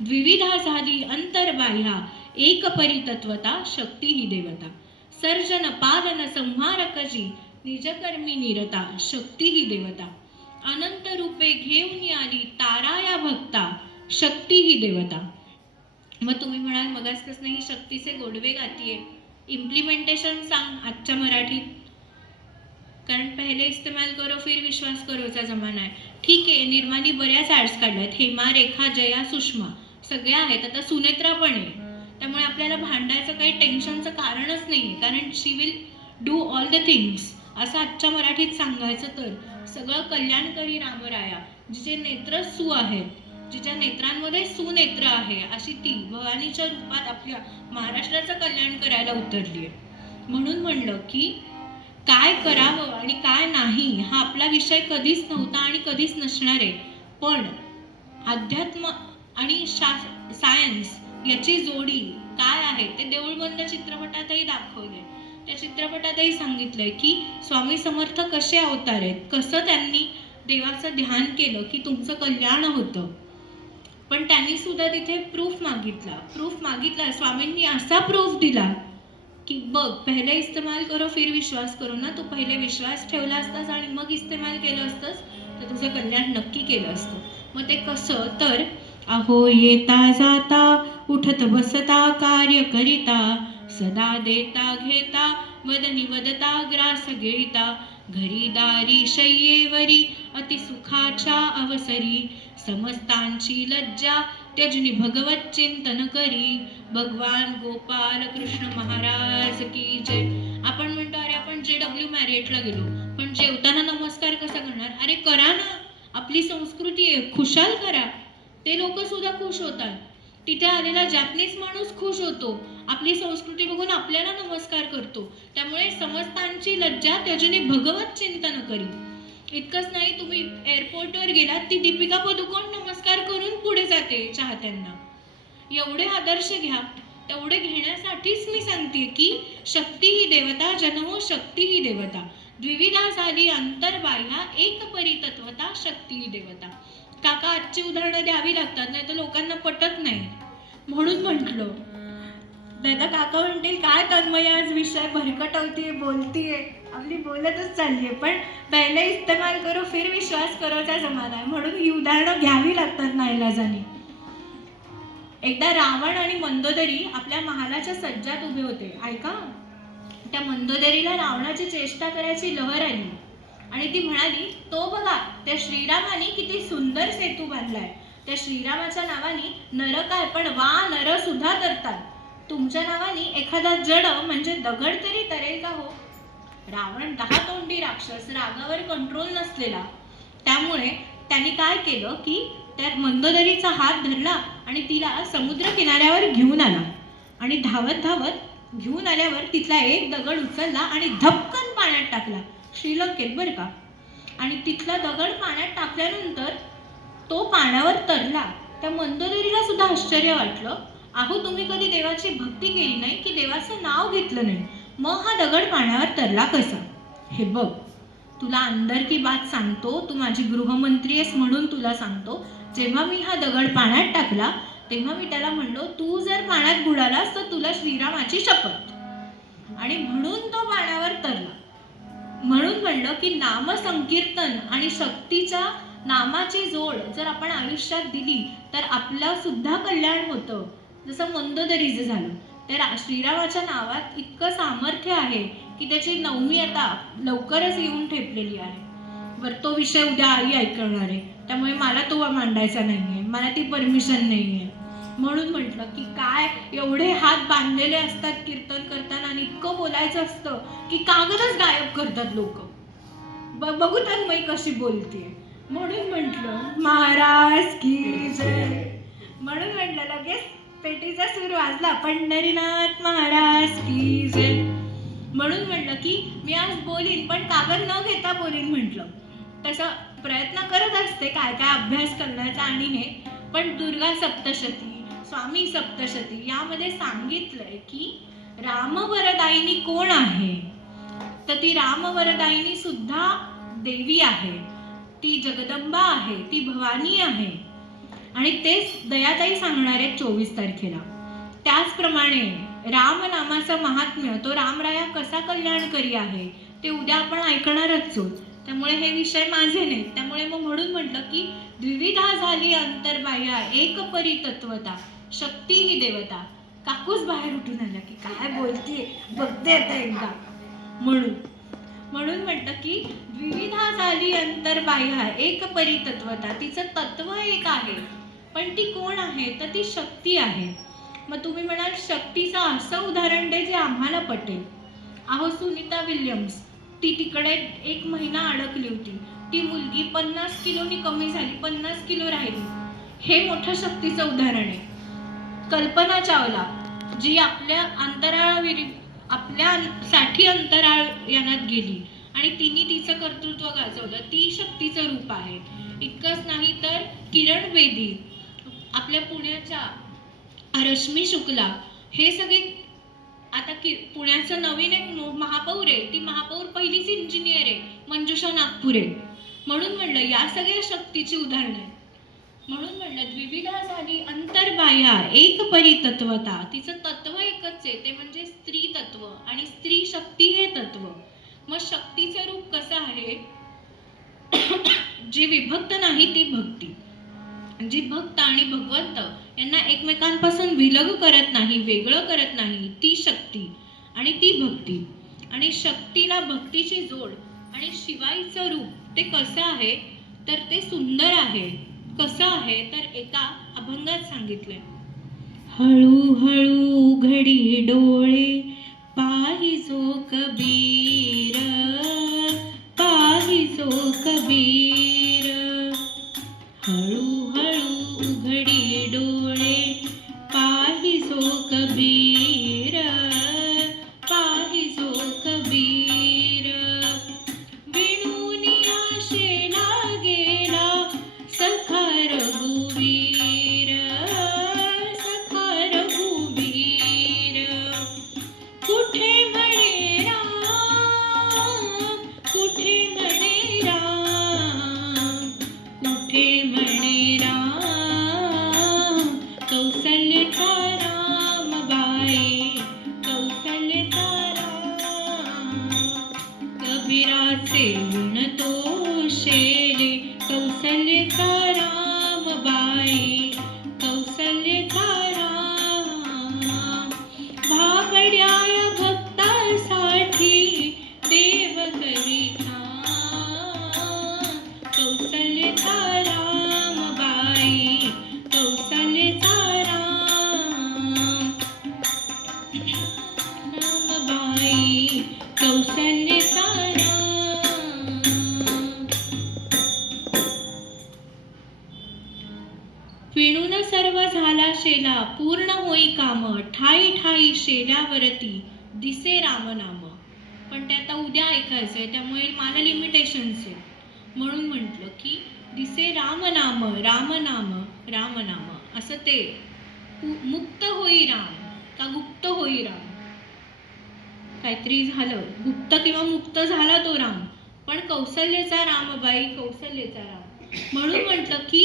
द्विविधा झाली अंतर्बाह्या, एक परितत्वता शक्ती ही देवता. सर्जन पालन संहारकजी, निजकर्मी निरता शक्ती ही देवता. अनंत रूपे घेऊन आली तारा या भक्ता, शक्ती ही देवता. मग तुम्ही म्हणाल मगासपासून ही शक्तीचे गोडवे गातीये, इम्प्लिमेंटेशन सांग आजच्या मराठीत. कारण पहिले इस्तेमाल करो फिर विश्वास करोचा जमाना आहे. ठीक आहे, निर्मानी बऱ्याच ॲड्स काढल्यात, हेमा, रेखा, जया, सुषमा सगळ्या आहेत, आता सुनेत्रा पण आहे. त्यामुळे आपल्याला भांडायचं काही टेन्शनचं कारणच नाही आहे, कारण she will do all the things. असं आजच्या मराठीत सांगायचं तर सगळं कल्याणकरी रामराया, जिचे नेत्र सु आहेत, जिच्या नेत्रांमध्ये सुनेत्र आहे, अशी ती भवानीच्या रूपात आपल्या महाराष्ट्राचं कल्याण करायला उतरली आहे. म्हणून म्हणलं की काय करावं आणि काय नाही हा आपला विषय कधीच नव्हता आणि कधीच नसणार आहे, पण अध्यात्म आणि सायन्स याची जोडी काय आहे ते देऊळबंद चित्रपटातही दाखवले. त्या चित्रपटातही सांगितलंय की स्वामी समर्थ कसे अवतार आहेत, कसं त्यांनी देवाचं ध्यान केलं की तुमचं कल्याण होतं. पण त्यांनी सुद्धा तिथे प्रूफ मागितला. स्वामींनी असा प्रूफ दिला की बघ, पहिले इस्तेमाल करो फिर विश्वास करो ना, तू पहिले विश्वास ठेवला असतास आणि मग इस्तेमाल केलं असतंस तर तुझं कल्याण नक्की केलं असतं. मग ते कसं तर अहो येता जाता उठत बसता कार्य करिता, सदा देता घेता वदनी वदता ग्रास गिळिता, घरी दारी शय्येवरी अतिसुखाच्या अवसरी, समस्तांची लज्जा त्यजनी भगवत चिंतन करी, भगवान गोपाल कृष्ण महाराज की जय. आपण म्हणतो अरे आपण JW मॅरियटला गेलो, पण जेवताना नमस्कार कसा करणार? अरे करा ना, आपली संस्कृती आहे, खुशाल करा. ते लोक सुद्धा खुश होतात, तिथे आलेला जॅपनीज माणूस खुश होतो, आपली संस्कृती बघून आपल्याला नमस्कार करतो. त्यामुळे समस्तांची लज्जा त्यजनी भगवत चिंतन करी. इतकंच नाही, तुम्ही एअरपोर्टवर गेलात, ती दीपिका पदुकोण नमस्कार करून पुढे जाते चाहत्यांना. एवढे आदर्श घ्या. तेवढे घेण्यासाठीच मी सांगते की शक्ती ही देवता, जनहो शक्ती ही देवता. द्विविधा झाली अंतर्बाह्या, एक परितत्वता शक्ती ही देवता. काका आजची उदाहरणं द्यावी लागतात, नाही तर लोकांना पटत नाही. म्हणून म्हटलं, दादा काका म्हणतील काय तन्मय आज विषय भरकटवतीये, बोलतीये, आपली बोलतच चाललीये. पण पहिले इस्तेमाल करो फिर विश्वास करोचा जमाना आहे, म्हणून ही उदाहरणं घ्यावी लागतात नाईलाजाने. एकदा रावण आणि मंदोदरी आपल्या महालाच्या सज्जात उभे होते. ऐका, त्या मंदोदरीला रावणाची चेष्टा करायची लहर आली आणि ती म्हणाली, तो बघा त्या श्रीरामाने किती सुंदर सेतू बांधलाय. त्या श्रीरामाच्या नावाने नर काय पण वा नर सुद्धा तरतात. तुमच्या नावाने एखादा जड म्हणजे दगड तरी तरेल का हो? रावण 10 तोंडी राक्षस, रागावर कंट्रोल नसलेला. त्यामुळे त्यांनी काय केलं की त्या मंदोदरीचा हात धरला आणि तिला समुद्र किनाऱ्यावर घेऊन आला. आणि धावत धावत घेऊन आल्यावर तिथला एक दगड उचलला आणि धपकन पाण्यात टाकला, श्रीलंकेत बरं का. आणि तिथला दगड पाण्यात टाकल्यानंतर तो पाण्यावर तरला. त्या मंदोदरीला सुद्धा आश्चर्य वाटलं. अहो, तुम्ही कधी देवाची भक्ती केली नाही की देवाचं नाव घेतलं नाही, मग हा दगड पाण्यावर तरला कसा? हे बघ, तुला अंदर की बात सांगतो, तू माझी गृहमंत्री आहेस म्हणून तुला सांगतो. जेव्हा मी हा दगड पाण्यात टाकला तेव्हा मी त्याला म्हणलो, तू जर पाण्यात बुडालास तर तुला श्रीरामाची शपथ. आणि म्हणून तो पाण्यावर तरला. म्हणून म्हणलं की नामसंकीर्तन आणि शक्तीच्या नामाची जोड जर आपण आयुष्यात दिली तर आपलं सुद्धा कल्याण होतं. जसं मंदोदरीचं झालं. त्या श्रीरामाच्या नावात इतकं सामर्थ्य आहे की त्याची 9वी आता लवकरच येऊन ठेपलेली आहे. बरं, तो विषय उद्या आई ऐकणार आहे, त्यामुळे मला तो मांडायचा नाहीये, मला ती परमिशन नाहीये. म्हणून म्हटलं की काय एवढे हात बांधलेले असतात कीर्तन करताना आणि इतकं बोलायचं असतं की कागदच गायब करतात लोक. बघू तन्मयी कशी बोलतीये. म्हणून म्हटलं महाराज की जय. म्हणून म्हटलं लगेच पेटीचा सूर वाजला, पंढरीनाथ महाराज की जय. म्हणून म्हटलं की मी आज बोलीन पण कागद न घेता बोलीन. म्हटलं तसं प्रयत्न करत असते काय काय अभ्यास करण्याचा आणि हे, पण दुर्गा सप्तशती, स्वामी सप्तशती यामध्ये सांगितलंय की रामवरदायिनी कोण आहे. ती रामवरदायिनी सुद्धा देवी आहे, ती जगदंबा आहे, ती भवानी आहे. आणि तेच दयाताई सांगणार आहे 24 तारखेला. त्याचप्रमाणे रामनामाचं महात्म्य, तो रामराया कसा कल्याणकरी आहे, ते उद्या आपण ऐकणारच आहोत. त्यामुळे हे विषय माझे नाहीत. त्यामुळे मग म्हणून म्हटलं की द्विविधा झाली अंतर्बाह्य एक परी तत्वता, शक्ती ही देवता. काकूच बाहेर उठून आल्या की काय बोलतीये बघते आता एकदा. म्हणून म्हटलं की द्विविधा झाली अंतर्बाह्य एक परी तत्वता. तिचं तत्व एक आहे, पण ती कोण आहे तर ती शक्ती आहे. मग तुम्ही म्हणाल शक्तीचं असं उदाहरण दे जे आम्हाला पटेल. अहो सुनीता विल्यम्स, ती तिकडे 1 महिना अडकली होती. ती मुलगी 50 किलोनी कमी झाली, 50 किलो राहिली. हे मोठं शक्तीचं उदाहरण आहे. कल्पना चावला, जी आपल्यासाठी अंतराळ यानात गेली आणि तिने तिचं कर्तृत्व गाजवलं, ती शक्तीचं रूप आहे. इतकंच नाही तर किरण बेदी, आपल्या पुण्याच्या रश्मी शुक्ला, हे सगळे आता पुण्याचं नवीन एक महापौर आहे, ती महापौर पहिलीच इंजिनियर आहे, मंजुषा नागपुरे. म्हणून म्हणलं या सगळ्या शक्तीची उदाहरणं आहेत. म्हणून म्हणलं द्विविधा झाली अंतर्बाह्य एक परी तत्वता. तिचं तत्व एकच आहे, ते म्हणजे स्त्री तत्व आणि स्त्री शक्ती हे तत्व. मग शक्तीचं रूप कसं आहे, जी विभक्त नाही ती भक्ती. जी भक्त आणि भगवंत यांना एकमेकांपासून विलग करत नाही, वेगळं करत नाही, ती शक्ती आणि ती भक्ती. आणि शक्तीला भक्तीची जोड आणि शिवाईचं रूप ते कसं आहे तर ते सुंदर आहे. कसं आहे तर एका अभंगात सांगितलंय, हळूहळू उघडी डोळे पाहिजो कबीर, पाहिजो कबीर. हळूहळू उघडी डोळे पाहिजो कबीर, पाहिजो कबीर. विणूनी आशेला गेला सखा रघुवीर, सखा रघुवीर. कुठे म्हणे राम, कुठे म्हणे राम, कुठे म्हणे राम. कौसल्याचा राम बाई, कौसल्याचा राम. कबीराचे गुण तो शेले, कौसल्याचा राम बाई, कौसल्याचा राम. भाबड्या भक्तासाठी देव करिता, कौसल्याचा राम बाई, कौसल्याचा राम. राम बाई, कौसल्याचा राम. विणून सर्व झाला शेला, पूर्ण होई काम. ठाई ठाई शेल्यावरती दिसे रामनाम. पण ते आता उद्या ऐकायचंय, त्यामुळे मला लिमिटेशन्स आहे. म्हणून म्हटलं की दिसे रामनाम, रामनाम, रामनाम. असं ते मुक्त होई राम का गुप्त होई राम, काहीतरी झालं, गुप्त किंवा मुक्त झाला तो राम. पण कौसल्याचा रामबाई, कौसल्याचा राम. म्हणून म्हटलं की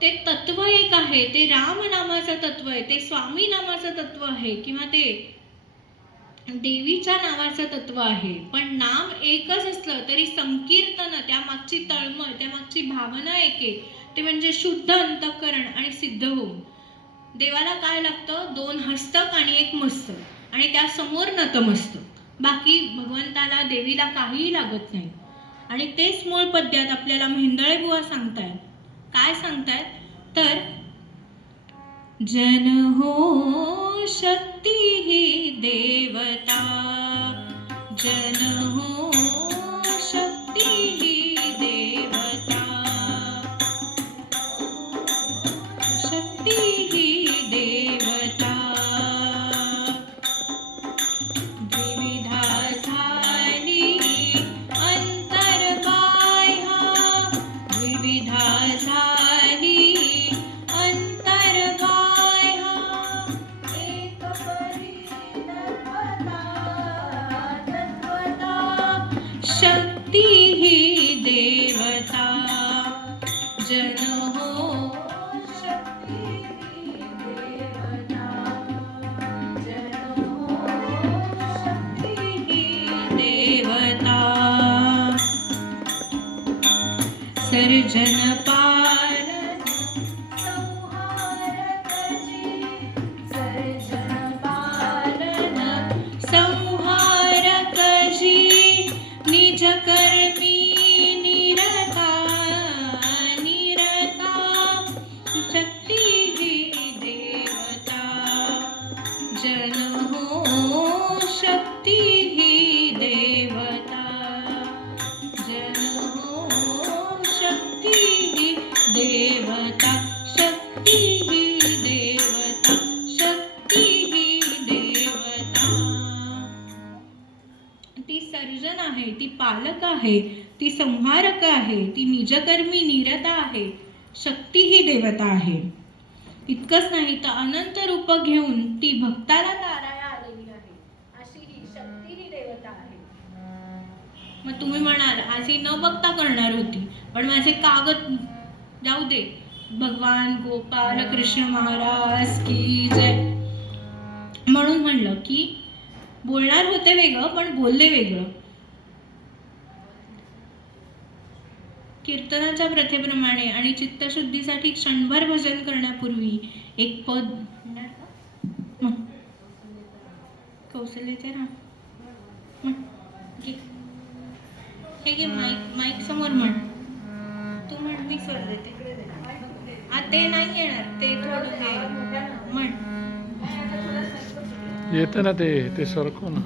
ते तत्व एक आहे, ते राम नामाचं तत्व आहे, ते स्वामी नामाचं तत्व आहे, किंवा ते देवीच्या नावाचं तत्व आहे. पण नाम एकच असलं तरी संकीर्तन, त्यामागची तळमळ, त्यामागची भावना एक आहे. ते म्हणजे शुद्ध अंतःकरण आणि सिद्ध होऊन. देवाला काय लागतं, 2 हस्तक आणि 1 मस्तक, आणि त्या समोर नतमस्तक. बाकी भगवंताला, देवीला काहीही लागत नाही. आणि तेच मूळ पद्यात आपल्याला मेहेंदळे बुवा सांगतायत. काय सांगतायत तर, जन हो शक्ती ही देवता, जन हो शक्ती ही देवता, शक्ती ही देवता. द्विविधा झाली अंतर्बाह्य, द्विविधा झाली अंतर्बाह्य एक परी तत्वता, तत्वता शक्ती ही देवता जन हो शक्ती ही देवता जन हो शक्ती ही देवता सर्जन पालन संहारकजी सर्जन पालन संहारकजी निज कर्मी निरता निरता शक्ती ही देवता जन हो शक्ती ही देवता जन हो शक्ती ही देवता शक्ती ही देवता शक्ती ही देवता ती सर्जन आहे, ती पालक आहे, ती संहारक आहे, ती निजकर्मी निरता आहे, शक्ती ही देवता आहे. इतकंच नाही तर अनंत रूप घेऊन ती भक्ताला ताराया आलेली आहे, अशी ही शक्ती ही देवता आहे. मग तुम्ही म्हणाल आज ही न बघता करणार होती, पण माझे कागद जाऊ दे. भगवान गोपाल कृष्ण महाराज की जय. म्हणून म्हणलं की बोलणार होते वेगळं पण बोलले वेगळं. कीर्तनाच्या प्रथेप्रमाणे आणि चित्तशुद्धीसाठी क्षणभर भजन करण्यापूर्वी एक पद कौशल्याचे राम हे घे माईक समोर म्हण. तू म्हण मी स्वर देते. ते नाही येणार ते थोडं हे म्हण. येतं ना ते सरकव ना.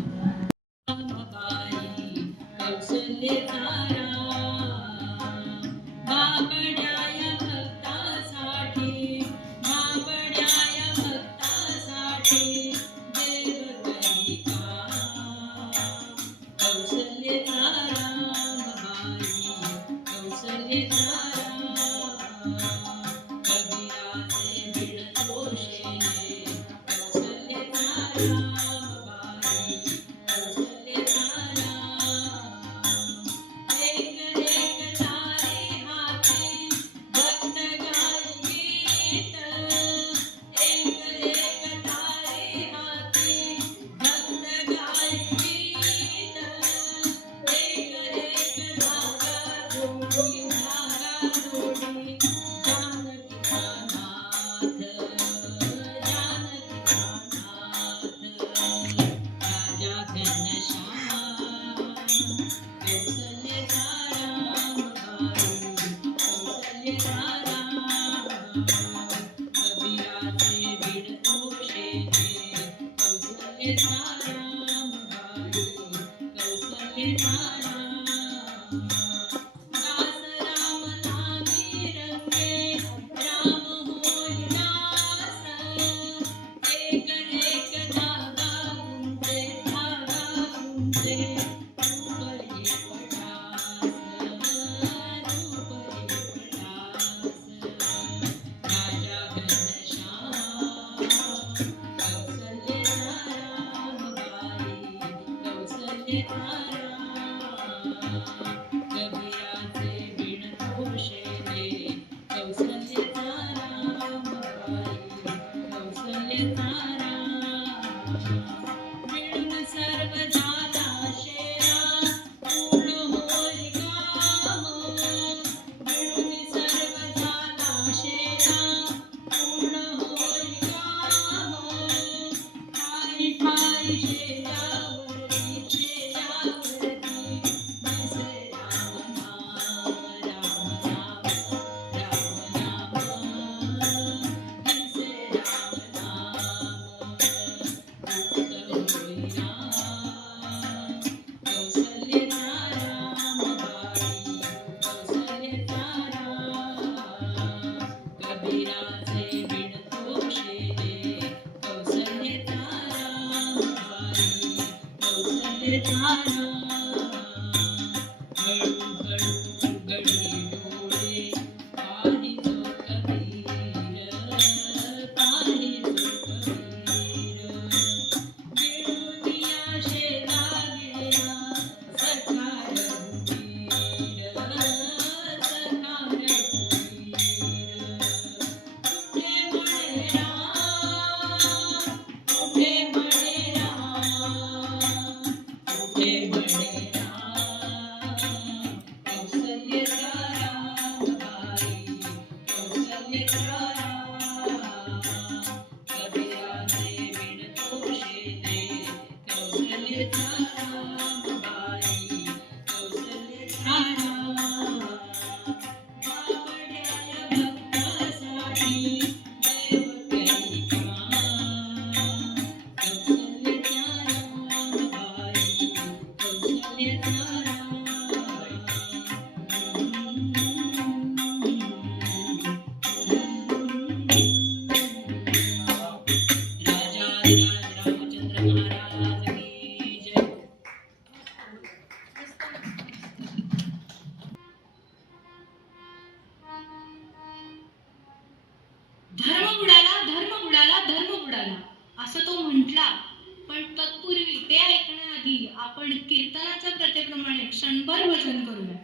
आपण कीर्तनाच्या प्रथेप्रमाणे क्षणभर भजन करूया.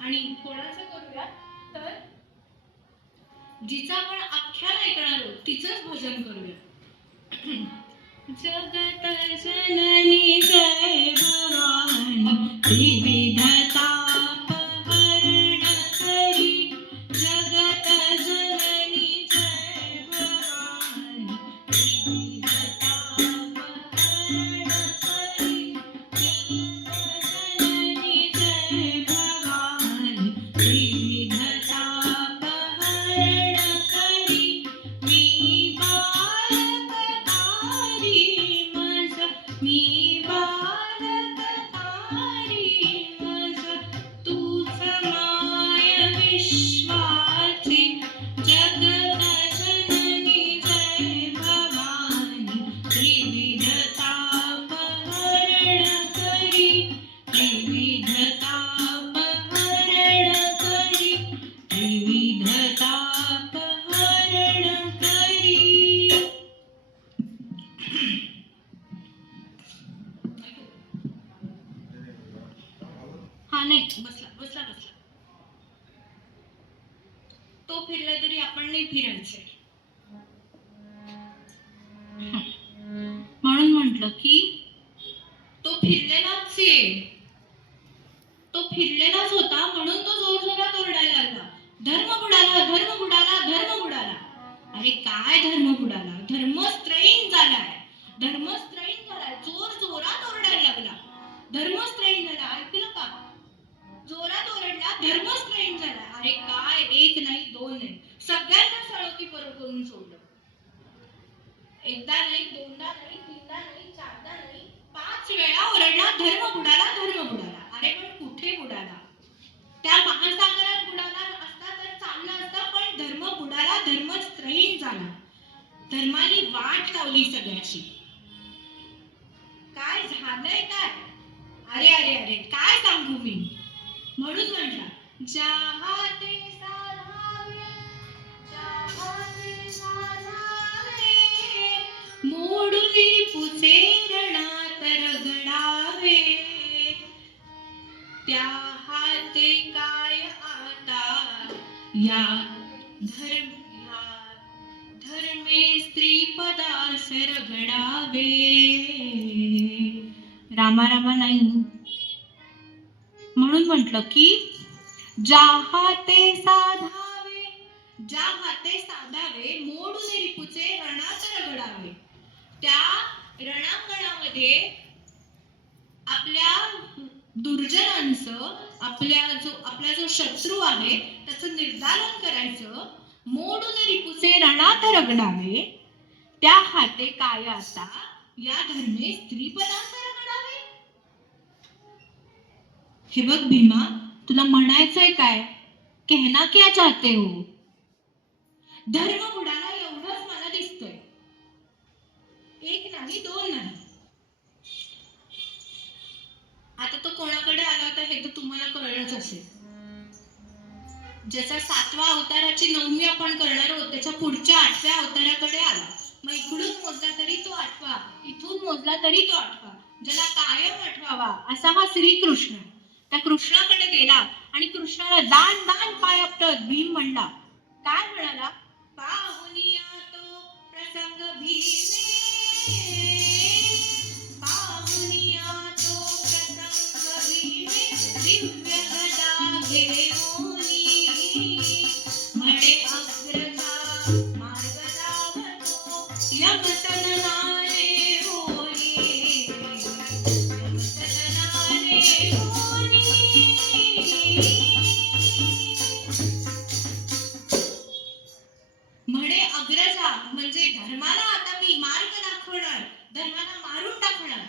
आणि कोणाचं करूया तर जिचं आपण आख्यान ऐकणार आहोत तिचंच भजन करूया. जगत जननी जय भवानी त्रिविधता हरण करी. जगत जननी जय भवानी त्रिविधता हरण करी. जननी जय भवानी त्रिविधता हरण करी. मी बालक तारी मज, मी बालक तारी मज, तूच माय विश्वाची. जगत जननी जय भवानी त्रिविधता हरण करी. त्रिविधता हरण करी. त्रिविधता हरण करी. हा नाही, बसला बसला बसला. तो फिरला तरी आपण नाही फिरायचंय. म्हणून म्हटलं की तो फिरलेलाच आहे. तो फिरलेलाच होता म्हणून तो जोरजोरात ओरडायला लागला, धर्म बुडाला, धर्म बुडाला, धर्म बुडाला. अरे काय धर्म बुडाला? धर्मस्त्रयीण झालाय, धर्मस्त्रयीण झालाय. जोर जोरात ओरडायला लागला, धर्मस्त्रयीण झाला. ऐकलं का? जोरात ओरडला, धर्मस्त्रयीण झाला. अरे काय, एक नाही दोन नाही, सगळ्यांना सळोती करून सोडलं. एकदा नाही, दोनदा नाही, तीनदा नाही, चारदा नाही, 5 वेळा ओरडला, धर्म बुडाला, धर्म बुडाला. अरे पण कुठे बुडाला? त्या महासागरात बुडाला असता तर चाललं असतं, पण धर्म बुडाला, धर्मस्त्रयीण झाला. धर्माने वाट लावली सगळ्याची. काय झालंय काय? अरे अरे अरे काय सांगू मी. म्हणून म्हटलं, जहा ते साधावे, जहा ते साधावे, मोडुली पुचे रणात रगडावे. त्या हाते काय आता या धर्मे स्त्रीपदास रगडावे. रामा रामा नाही. म्हणून म्हटलं की ज्या हाते साधावे, ज्या हाते साधावे, मोडून रिपुचे रणात रगडावे. त्या रणांगणामध्ये आपल्या दुर्जनांचं, आपला जो शत्रू आहे त्याचं निर्दालन करायचं. मोडून रिपुचे रणात रगडावे. त्या हाते काय आता या धर्मे स्त्रीपदास रगडावे. हे बघ भीमा, तुला म्हणायचंय काय? कहना क्या चाहते हो? धर्म बुडाला एवढंच मला दिसतंय. एक नाही, दोन नाही. आता तो कोणाकडे आला होता हे तर तुम्हाला कळलंच असेल. ज्याचा 7व्या अवताराची 9वी आपण करणार आहोत त्याच्या पुढच्या 8व्या अवताराकडे आला. मग इकडून मोजला तरी तो 8वा, इथून मोजला तरी तो 8वा, ज्याला कायम आठवावा असा हा श्रीकृष्ण. त्या कृष्णाकडे गेला आणि कृष्णाला दान दान पाय आपटत भीम म्हणला. काय म्हणाला? पाहुनिया तो प्रसंग भीमे, पाहुनिया तो प्रसंग भीमे, दिव्य गदा घेऊनी म्हणे अग्रजा मार्ग दावतो यमसननारे होनी, यमसननारे होनी. म्हणे अग्रजा म्हणजे धर्माला आता मी मार्ग दाखवणार, धर्माला मारून टाकणार.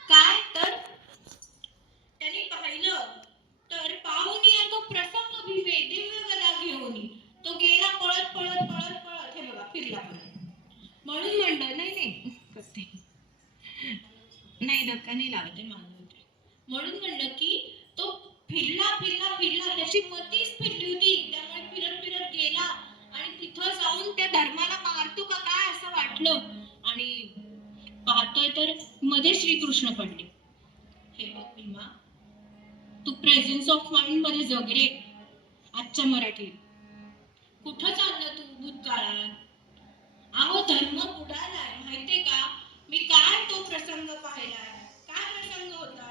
काय तर त्यांनी पाहिलं तर पाहुनिया तो प्रसंग भीमे, दिव्य गदा घेऊन तो गेला पळत पळत पळत पळत. हे बघा फिरला परत. म्हणून म्हणलं नाही नाही करते नाही, धक्का नाही लावते मागं होते. म्हणून म्हणलं की तो फिरला फिरला फिरला, त्याची मतीच फिरली होती. त्यामुळे फिरत फिरत गेला आणि तिथं जाऊन त्या धर्माला मारतो का काय असं वाटलं. आणि पाहतोय तर मध्ये श्रीकृष्ण पडले. हे बघ भीमा, तू प्रेझेन्स ऑफ माइंड मध्ये जग रे. आजच्या मराठीत कुठं चाललं तू भूतकाळात? अहो धर्म बुडालाय माहितीये का? मी काय तो प्रसंग पाहिलाय. काय प्रसंग होता?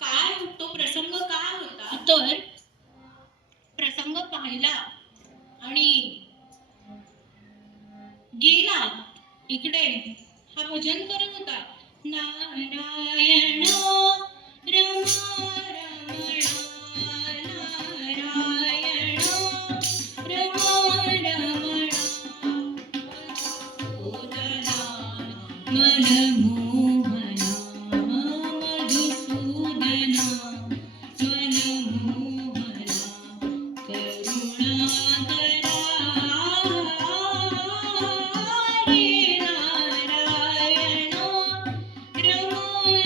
काय तो प्रसंग काय होता? तर प्रसंग पाहिला आणि गेला इकडे. हा भजन करत होता, नारायण रमण नारायण रमण मधुसूदना मनमोहना मधुसूदना मनमोहना करुणाकरा रे नारायण रमण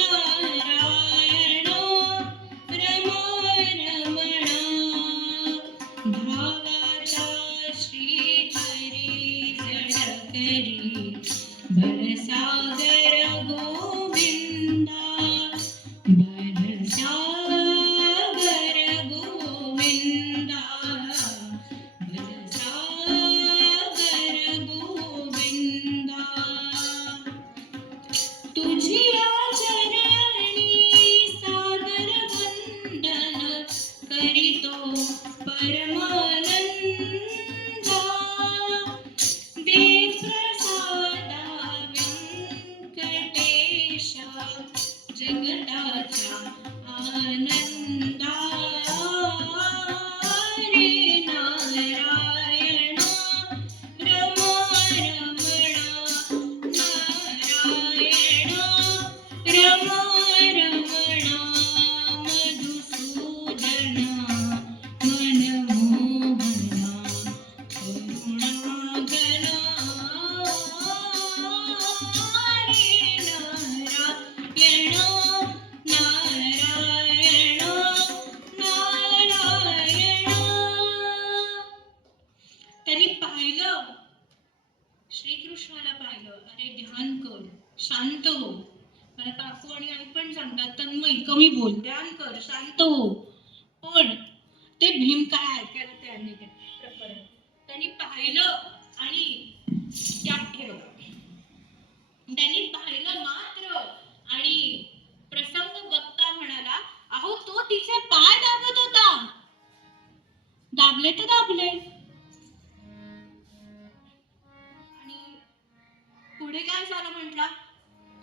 नारायण रमण भावाचा श्री हरी जळकरी भरसागर गोविंदा भरसागर गोविंदा भरसागर गोविंदा तुझिया चरणी सादर वंदन करितो परमानंदा दे प्रसादा व्यंकटेशा जगताचा आनंदा रे नारायण रमण नारायण रमण मधुसूदना मनमोहना करुणाकरा रे नारायण नारायण नारायण. त्यांनी पाहिलं, श्रीकृष्णाला पाहिलं. अरे ध्यान कर, शांत हो. मला काकू आणि आई पण सांगतात तन्मय कमी बोल, ध्यान कर, शांत हो. पण ते भीम काय ऐकायला तयार नाही. ते प्रकरण त्यांनी पाहिलं आणि त्यात ठेवलं. त्यांनी पाहिलं मात्र आणि प्रसंग बघता म्हणाला, अहो तो तिचे पाय दाबत होता. दाबले तर दाबले. आणि पुढे काय झालं म्हटला,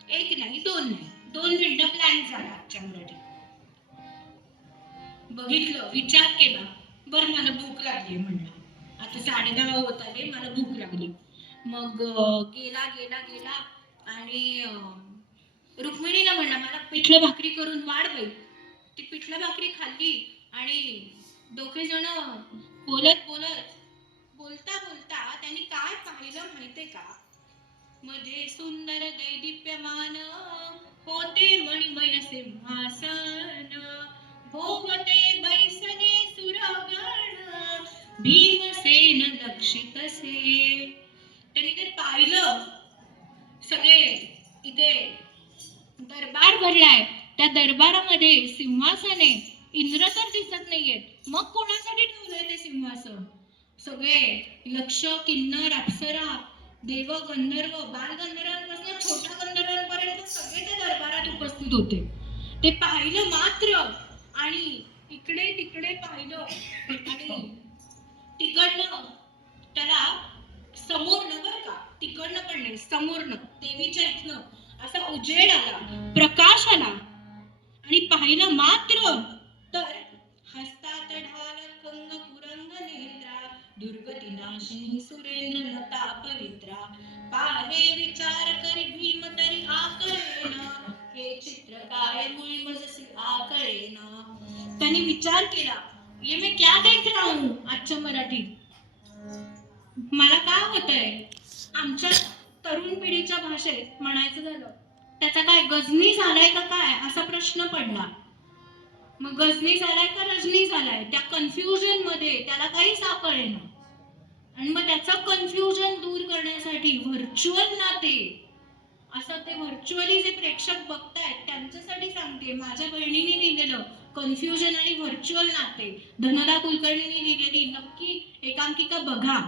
एक नाही दोन नाही, 2 मिनिटं प्लॅन झाला आजच्या मराठीत. बघितलं, विचार केला, बरं मला भूक लागली म्हणला. आता 10:30 होत आले, मला भूक लागली. मग गेला गेला गेला आणि रुक्मिणीला म्हणला मला पिठलं भाकरी करून वाढ बाई. ती पिठलं भाकरी खाल्ली आणि दोघे जण बोलत बोलत बोलता बोलता त्यांनी काय पाहिलं माहितीये का? मध्ये सुंदर दैदिप्यमान होते मणिमय सिंहासन भोवते बैसले सुरगण भीमसेन लक्षितसे. त्यांनी ते पाहिलं. सगळे इथे दरबार भरलाय, त्या दरबारामध्ये सिंहासने इंद्र तर दिसत नाहीयेत. मग कोणासाठी ठेवलंय ते सिंहासन? सगळे यक्ष किन्नर अप्सरा देव गंधर्व बालगंधर्वांपासून छोट्या गंधर्वांपर्यंत सगळे त्या दरबारात उपस्थित होते. ते पाहिलं मात्र आणि इकडे तिकडे पाहिलं आणि तिकडनं त्याला समोरनं, बरं का, तिकडनं पण नाही, समोरनं देवीच्या इथनं असा उजेड आला, प्रकाश आला. आणि पाहिलं मात्र तर हस्तात ढाल कंग कुरंग नेत्रा दुर्गती नाशिनी सुरेंद्र लता पवित्रा पाहे विचार करी भीम तरी आकळेना हे चित्र काय मुळी मजसी आकळेना. त्यांनी विचार केला, ये मैं क्या देख रहा हूं. आजच्या मराठीत मला काय होतंय, आमच्या तरुण पिढीच्या भाषेत म्हणायचं झालं त्याचा काय गजनी झालाय का काय असा प्रश्न पडला. मग गजनी झालाय का रजनी झालाय, त्या कन्फ्युजन मध्ये त्याला काही सापडेना. आणि मग त्याचं कन्फ्युजन दूर करण्यासाठी व्हर्च्युअल नाते, असं ते व्हर्च्युअली जे प्रेक्षक बघतायत त्यांच्यासाठी सांगते, माझ्या बहिणीने लिहिलेलं कन्फ्युजन आणि व्हर्च्युअल नाते, धनदा कुलकर्णींनी लिहिलेली नक्की एकांकिका बघा,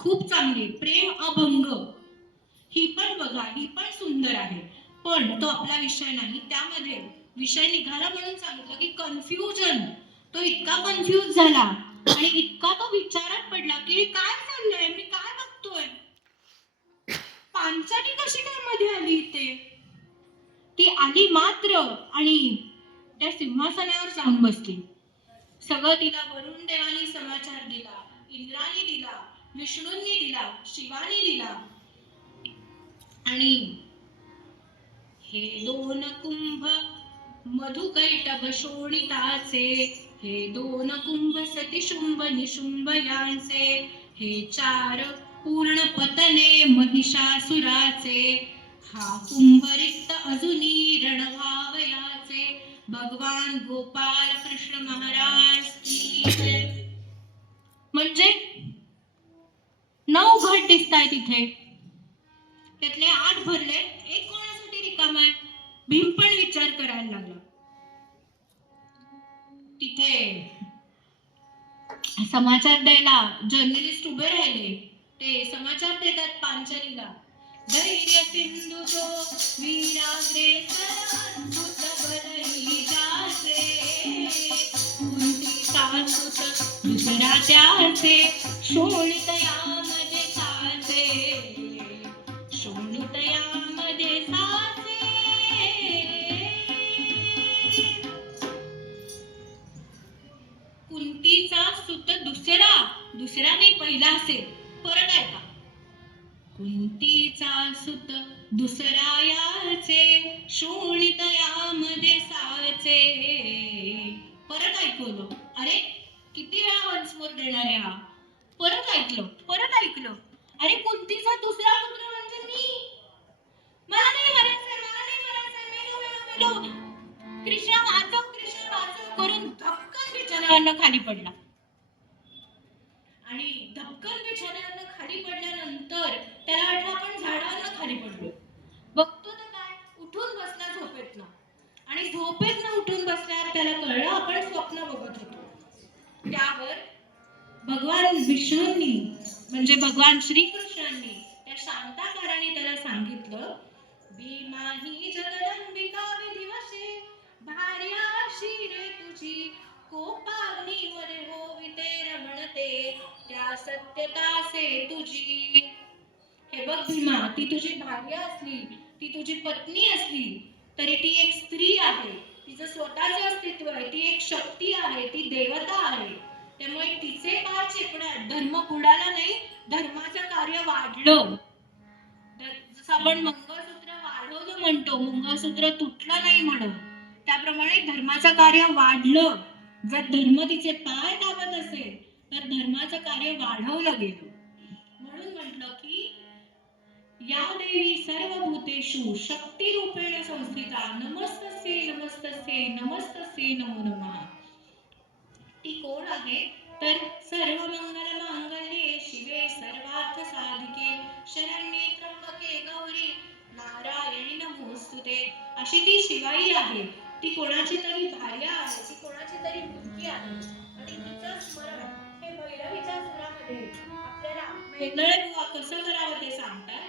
खूप चांगली. प्रेम अभंग ही पण बघा, ही पण सुंदर आहे. पण तो आपला विषय नाही. त्यामध्ये विषय निघाला म्हणून सांगितलं की कन्फ्युजन, तो इतका कन्फ्यूज झाला आणि इतका तो विचारात पडला की काय चाललंय, मी काय बघतोय, पांचाली कशी काय मध्ये आली इथे. ती आली मात्र आणि त्या सिंहासनावर जाऊन बसली. सगळं तिला वरुण देवानी समाचार दिला, इंद्राने दिला, विष्णूंनी दिला, शिवानी दिला. आणि हे 2 कुंभ मधुकैटभ शोणिताचे, हे 2 कुंभ सती शुंभ निशुंभ यांचे, हे 4 पूर्ण पतने महिषासुराचे, हा कुंभ रिक्त अजूनी रणव्हावयाचे. भगवान गोपाल कृष्ण महाराज की जय. म्हणजे 9 घट दिसतायत इथे, त्यातले 8 भरले, एक कोणासाठी रिकाम आहे. भीम पण विचार करायला लागला. तिथे समाचार द्यायला जर्नलिस्ट उभे राहिले. ते समाचार देतात पांचालीला. धैर्य सिंधू तो वीराग्रेसर सुत बलही जाचे, कुंतीचा सुत दुसरा त्याचे, शोणित यामध्ये साचे, शोणित यामध्ये साचे. कुंतीचा सुत दुसरा नाही पहिला असेल, परत ऐका. कुंतीचा सुत दुसरा याचे, शोणित यामध्ये साचे. परत ऐकवलं. अरे किती वेळा वन्स मोर देणार आहे हा. परत ऐकलं. अरे कुंतीचा दुसरा पुत्र म्हणजे मी. मला नाही म्हणायचंय, मेलो. कृष्णा वाचव करून धपकन बिछाण्यावरनं खाली पडला. आणि धपकन बिछाण्यावरनं खाली पडल्यानंतर त्याला वाटलं आपण झाडावरनं खाली पडलो. बघतो तर काय, उठून बसला झोपेतनं. आणि झोपेतनं उठून बसल्यावर त्याला कळलं आपण स्वप्न बघत होतो. त्यावर भगवान विष्णूंनी म्हणजे भगवान श्रीकृष्णांनी त्या शांताकाराने त्याला सांगितलं, भीमा ही जगदंबिका विधिवशे, भार्या रे तुझी कोपाग्नीवर होविते रमणते, त्या सत्यतासे तुझी. हे बघ भीमा, ती तुझी भार्या असली, ती तुझी पत्नी असली तरी ती एक स्त्री आहे. तिचं स्वतःचं अस्तित्व आहे, ती एक शक्ती आहे, ती देवता आहे. त्यामुळे तिचे पाय चेपण्यात धर्म बुडाला नाही, धर्माचं कार्य वाढलं. जसं आपण मंगळसूत्र वाढवलं म्हणतो, मंगळसूत्र तुटलं नाही म्हणून, त्याप्रमाणे धर्माचं कार्य वाढलं. जर धर्म तिचे पाय दाबत असेल तर धर्माचं कार्य वाढवलं गेलं. म्हणून म्हटलं की या देवी सर्वभूतेषु शक्ती रूपेण संस्थिता, नमस्तस्यै नमो नमः. ती कोण आहे तर सर्व मंगल मांगल्ये शिवे सर्वार्थ साधिके, शरण्ये त्र्यंबके गौरी नारायणी नमोस्तुते. अशी ती शिवाई आहे. ती कोणाची तरी भार्या आहे, ती कोणाची तरी मुलगी आहे. आणि तिचं स्मरण हे भैरवीच्या सुरामध्ये आपल्याला वेगळे बुवा कसं करावं ते सांगतात.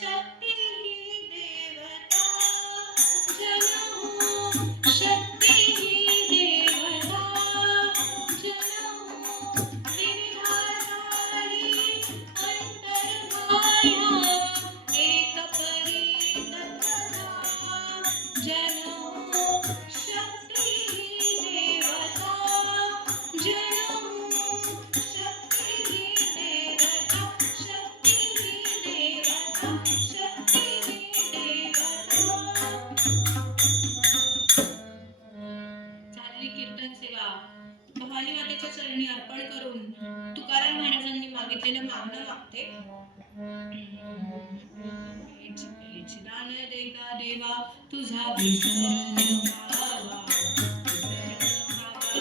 शक्ती ही देवता जन हो, शक्ती ही देवता जन हो, विविधाधारी अंतर्माया एक परी तत्वता जन हो, शक्ती ही देवता जन हो, शक्ती ही देवता, शक्ती ही देवता, शक्ती ही देवता. झालेली कीर्तन सेवा भवानी मातेच्या चरणी अर्पण करून तुकाराम महाराजांनी मागितलेलं मागणं मागते. हे दान दे का देवा तुझ तुझा विसर न व्हावा,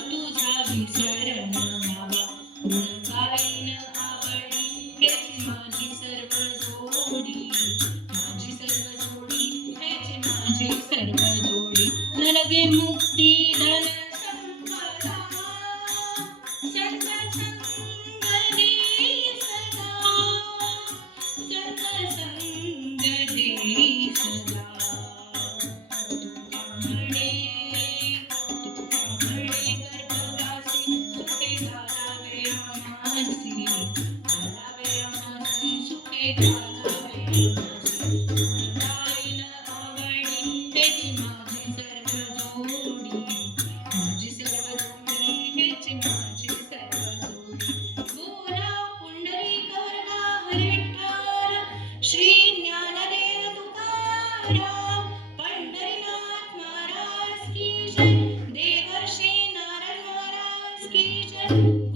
तुझा विसर न व्हावा. गुण गाईन आवडी हेच माझी सर्व जोडी, माझी सर्व जोडी हेच माझी सर्व जोडी. न लगे मुक्ती धन संपदा, संग संग दे सदा, संग संग दे सदा. तुका म्हणे गर्भवासी सुखे घालावे आम्हासी, घालावे आम्हासी सुखे घालावे आम्हासी. गाईन आवडी हेच माझी सर्व जोडी, माझी सर्व जोडी हेच माझी सर्व जोडी. बोला पुंडलिक वरदा हरी विठ्ठल, श्री ज्ञानदेव तुकाराम, पंढरीनाथ महाराज की जय, देवर्षी नारायण महाराज की जय.